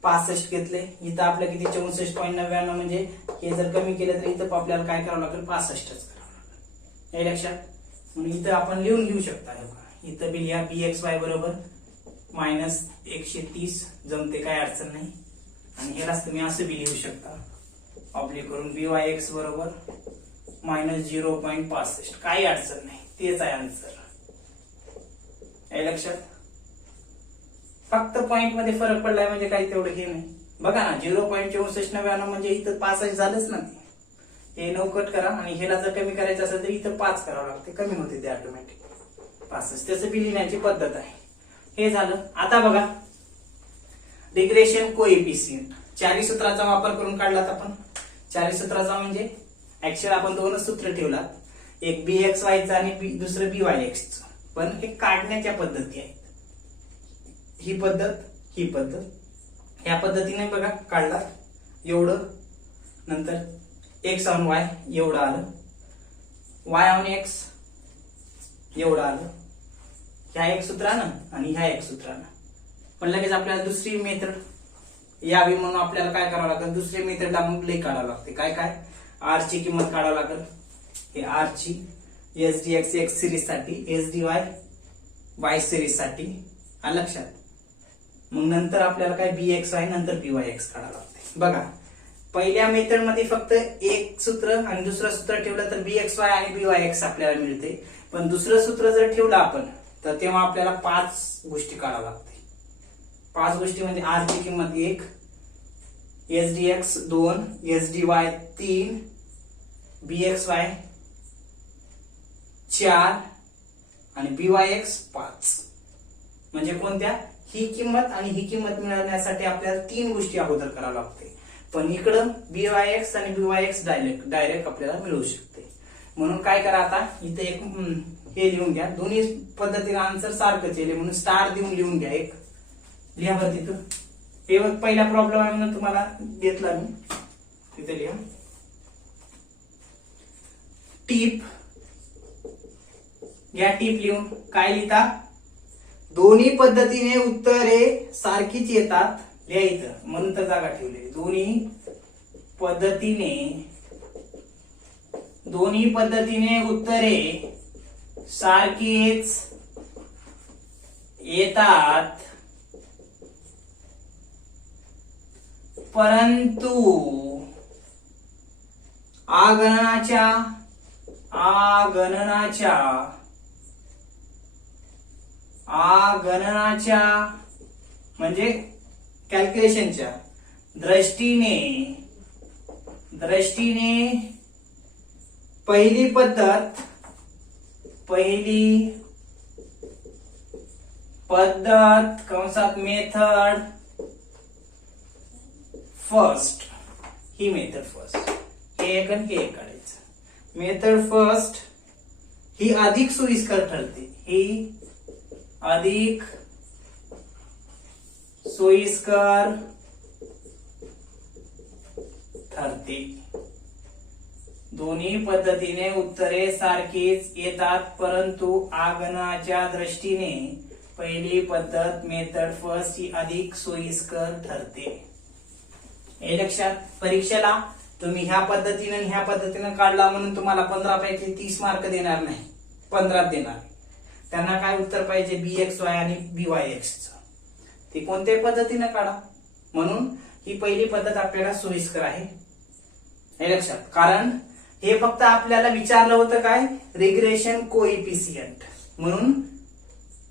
65 घेतले. इथं आपलं किती 64.99 म्हणजे हे जर कमी केलं तर इथं आपल्याला काय करावं लागेल 65च करावं लागेल. हे लक्षात. म्हणून इथं आपण लिहून घेऊ शकता. इथं बी लिहा BXY बरोबर -130 जमते काय अडचण नाही. आणि ह्यालाच तुम्ही असं बी लिहू शकता ऑब्लिक करून BYX बरोबर -0.65 काही अडचण नाही. तेच आहे आन्सर. हे लक्षात. फक्त पॉइंट मध्ये फरक पडलाय म्हणजे काही तेवढं हे नाही. बघा ना 0.6499 म्हणजे इथं 65 झालंच ना. हे 9 कट करा आणि ह्याला जर कमी करायचं असेल तर इथं 5 करावं लागते. कमी होते ते ऑटोमॅटिक 65. त्याचं बी लिहिण्याची पद्धत आहे. हे झालं. आता बघा रिग्रेशन कोएफिशियंट चारी सूत्राचा वापर करून काढलात आपण. चारी सूत्राचा म्हणजे ऍक्च्युअल आपण दोनच सूत्र ठेवलात. एक BXY चं आणि दुसरं BYX चं. पण हे काढण्याच्या पद्धती आहेत. ही पद्धत ह्या पद्धतीने बघा काढला एवढं. नंतर x ऑन y एवढं आलं. y ऑन x एवढं आलं. ह्या एक सूत्रानं आणि ह्या एक सूत्रानं. पण लगेच आपल्याला दुसरी मेथड यावी म्हणून आपल्याला काय करावं लागेल दुसरी मेथड मग लई काढावं लागते. काय r ची किंमत काढावं लागेल. हे r ची SDX x सिरीज साठी SDY y सिरीज साठी लक्षात. मग नंतर आपल्याला काय BXY नंतर BYX काढावं लागते. बघा पहिल्या मेथड मध्ये फक्त एक सूत्र आणि दुसरं सूत्र ठेवलं तर BXY आणि BYX आपल्याला मिळते. पण दुसरं सूत्र जर ठेवलं आपण तर तेव्हा आपल्याला 5 गोष्टी काढाव्या लागते. 5 गोष्टी म्हणजे r ची किंमत 1, SDX 2, SDY 3, BXY 4 आणि BYX 5. म्हणजे कोणत्या ही किंमत आणि ही किंमत मिळवण्यासाठी आपल्याला 3 गोष्टी अगोदर कराव्या लागते. पण इकडं BYX आणि BYX डायरेक्ट आपल्याला मिळू शकते. म्हणून काय करा आता इथे एक हे लिहून घ्या. दोन्ही पद्धतीने आन्सर सारखंच येईल म्हणून स्टार देऊन लिहून घ्या. एक लिहा बरं तिथं. हे पहिला प्रॉब्लेम आहे म्हणून तुम्हाला देतला मी. तिथे लिहा टीप. घ्या टीप लिहून. काय लिहिता दोन्ही पद्धतीने उत्तरे सारखीच येतात. लिहा इथं म्हणून तर जागा ठेवली. दोन्ही पद्धतीने उत्तरे सारखीच येतात परंतु आगणनाच्या म्हणजे कॅल्क्युलेशनच्या दृष्टीने पहिली पद्धत कंसात मेथड फर्स्ट. ही मेथड फर्स्ट. हे एक आणि हे एक काढायचं. मेथड फर्स्ट ही अधिक सोयीस्कर ठरते. ही अधिक सोयीस्कर ठरते. दोन्ही पद्धतीने उत्तरे सारखीच येतात परंतु आगमनाच्या दृष्टीने पहिली पद्धत मेथड फर्स्ट ही अधिक सोयीस्कर ठरते. हे लक्षात. परीक्षेला तुम्ही ह्या पद्धतीने ह्या पद्धतीने काढला म्हणून तुम्हाला 15 पैकी 30 मार्क देणार नाही, 15 देणार. त्यांना काय उत्तर पाहिजे BXY आणि BYX च. ते कोणत्याही पद्धतीने काढा. म्हणून ही पहिली पद्धत आपल्याला सोयीस्कर आहे. हे लक्षात. कारण हे फक्त आपल्याला विचारलं होतं काय रिग्रेशन कोएफिशियंट म्हणून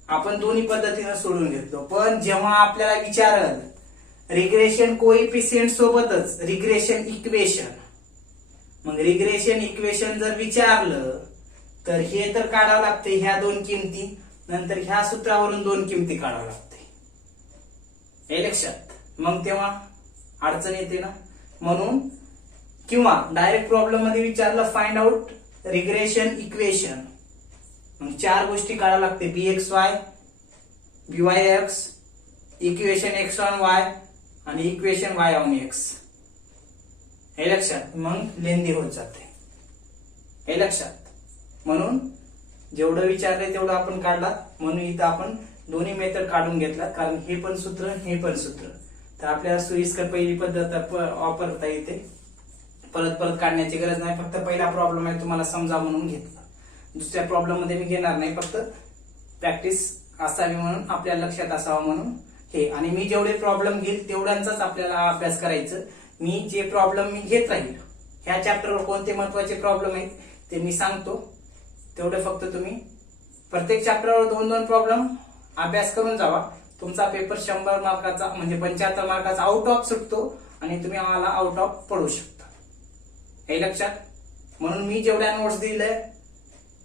आपण दोन्ही पद्धतीने सोडून घेतलो. पण जेव्हा आपल्याला विचारल रिग्रेशन कोएफिशियंट सोबतच रिग्रेशन इक्वेशन, मग रिग्रेशन इक्वेशन जर विचारलं तर हे तर काढावं लागते ह्या 2 किमती, नंतर ह्या सूत्रावरून 2 किमती काढावं लागते. हे लक्षात. मग तेव्हा अडचण येते ना. म्हणून किंवा डायरेक्ट प्रॉब्लेम मध्ये विचारलं फाइंड आउट रिग्रेशन इक्वेशन. मग 4 गोष्टी काढाव्या लागते, bxy, byx, equation x on y आणि इक्वेशन y ऑन x. हे लक्षात. मग लेंदी होत जाते. हे लक्षात. म्हणून जेवढं विचारलंय तेवढं आपण काढला. म्हणून इथं आपण दोन्ही मेथड काढून घेतला, कारण हे पण सूत्र हे पण सूत्र. तर आपल्याला सोयीस्कर पहिली पद्धत वापरता येते. परत परत काढण्याची गरज नाही. फक्त पहिला प्रॉब्लेम आहे तुम्हाला समजा म्हणून घेतला. दुसऱ्या प्रॉब्लेम मध्ये मी घेणार नाही, फक्त प्रॅक्टिस असावी म्हणून, आपल्या लक्षात असावं म्हणून हे. आणि मी जेवढे प्रॉब्लेम घेईल तेवढ्यांचाच आपल्याला अभ्यास करायचं. मी जे प्रॉब्लेम मी घेत राहील, ह्या चॅप्टरवर कोणते महत्वाचे प्रॉब्लेम आहेत ते मी सांगतो. तेवढे फक्त तुम्ही प्रत्येक चॅप्टरवर 2-2 प्रॉब्लेम अभ्यास करून जावा. तुमचा पेपर 100 मार्काचा म्हणजे 75 मार्काचा आउट ऑफ सुटतो आणि तुम्ही आम्हाला आउट ऑफ पडू शकता. हे लक्षात. म्हणून मी जेवढ्या नोट्स दिले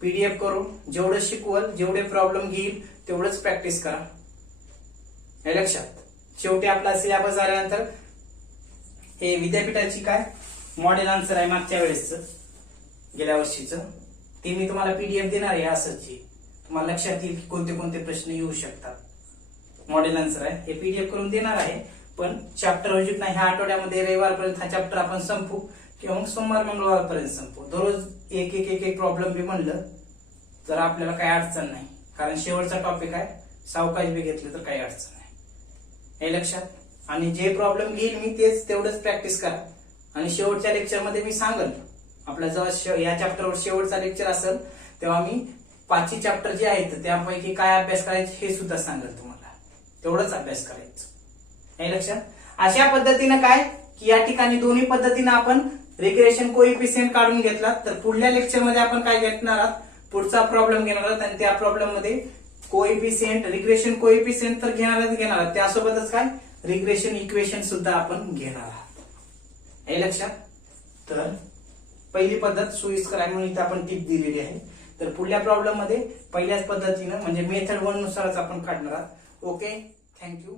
पीडीएफ करून, जेवढं शिकवल, जेवढे प्रॉब्लेम घेईल तेवढंच प्रॅक्टिस करा. हे लक्षात. शेवटी आपला सिलेबस झाल्यानंतर हे विद्यापीठाची काय मॉडेल आन्सर आहे मागच्या वेळेसचं, गेल्या वर्षीचं, ते मी तुम्हाला पीडीएफ देणार आहे. असंची तुम्हाला लक्षात येईल की कोणते कोणते प्रश्न येऊ शकतात. मॉडेल आन्सर आहे, हे पीडीएफ करून देणार आहे. पण चॅप्टर होईल नाही, ह्या आठवड्यामध्ये रविवारपर्यंत हा चॅप्टर आपण संपू किंवा मग सोमवार मंगळवारपर्यंत संपू. दररोज एक प्रॉब्लेम बी म्हणलं तर आपल्याला काही अडचण नाही, कारण शेवटचा टॉपिक आहे. सावकाश बी घेतलं तर काही अडचण नाही. हे लक्षात. आणि जे प्रॉब्लेम घेईल मी तेच तेवढंच प्रॅक्टिस करा. आणि शेवटच्या लेक्चरमध्ये मी सांगेल, आपला जेव्हा या चॅप्टरवर शेवटचा लेक्चर असेल तेव्हा मी 5 चॅप्टर जे आहेत त्यापैकी काय अभ्यास करायचे हे सुद्धा सांगेल तुम्हाला. तेवढंच अभ्यास करायचं. हे लक्षात. अशा पद्धतीनं काय की या ठिकाणी दोन्ही पद्धतीनं आपण रिग्रेशन कोइफिशियंट काढून घेतला. तर पुढल्या लेक्चरमध्ये आपण काय घेणार आहात, पुढचा प्रॉब्लेम घेणार आहात. आणि त्या प्रॉब्लेम मध्ये कोइफिशियंट, रिग्रेशन कोइफिशियंट तर घेणार, त्यासोबतच काय रिग्रेशन इक्वेशन सुद्धा आपण घेणार आहात. हे लक्षात. तर पहिली पद्धत सोयीस्कर आहे म्हणून इथे आपण टिप दिलेली आहे. तर पुढल्या प्रॉब्लेम मध्ये पहिल्याच पद्धतीनं म्हणजे मेथड 1 नुसारच आपण काढणार आहात. Okay, thank you.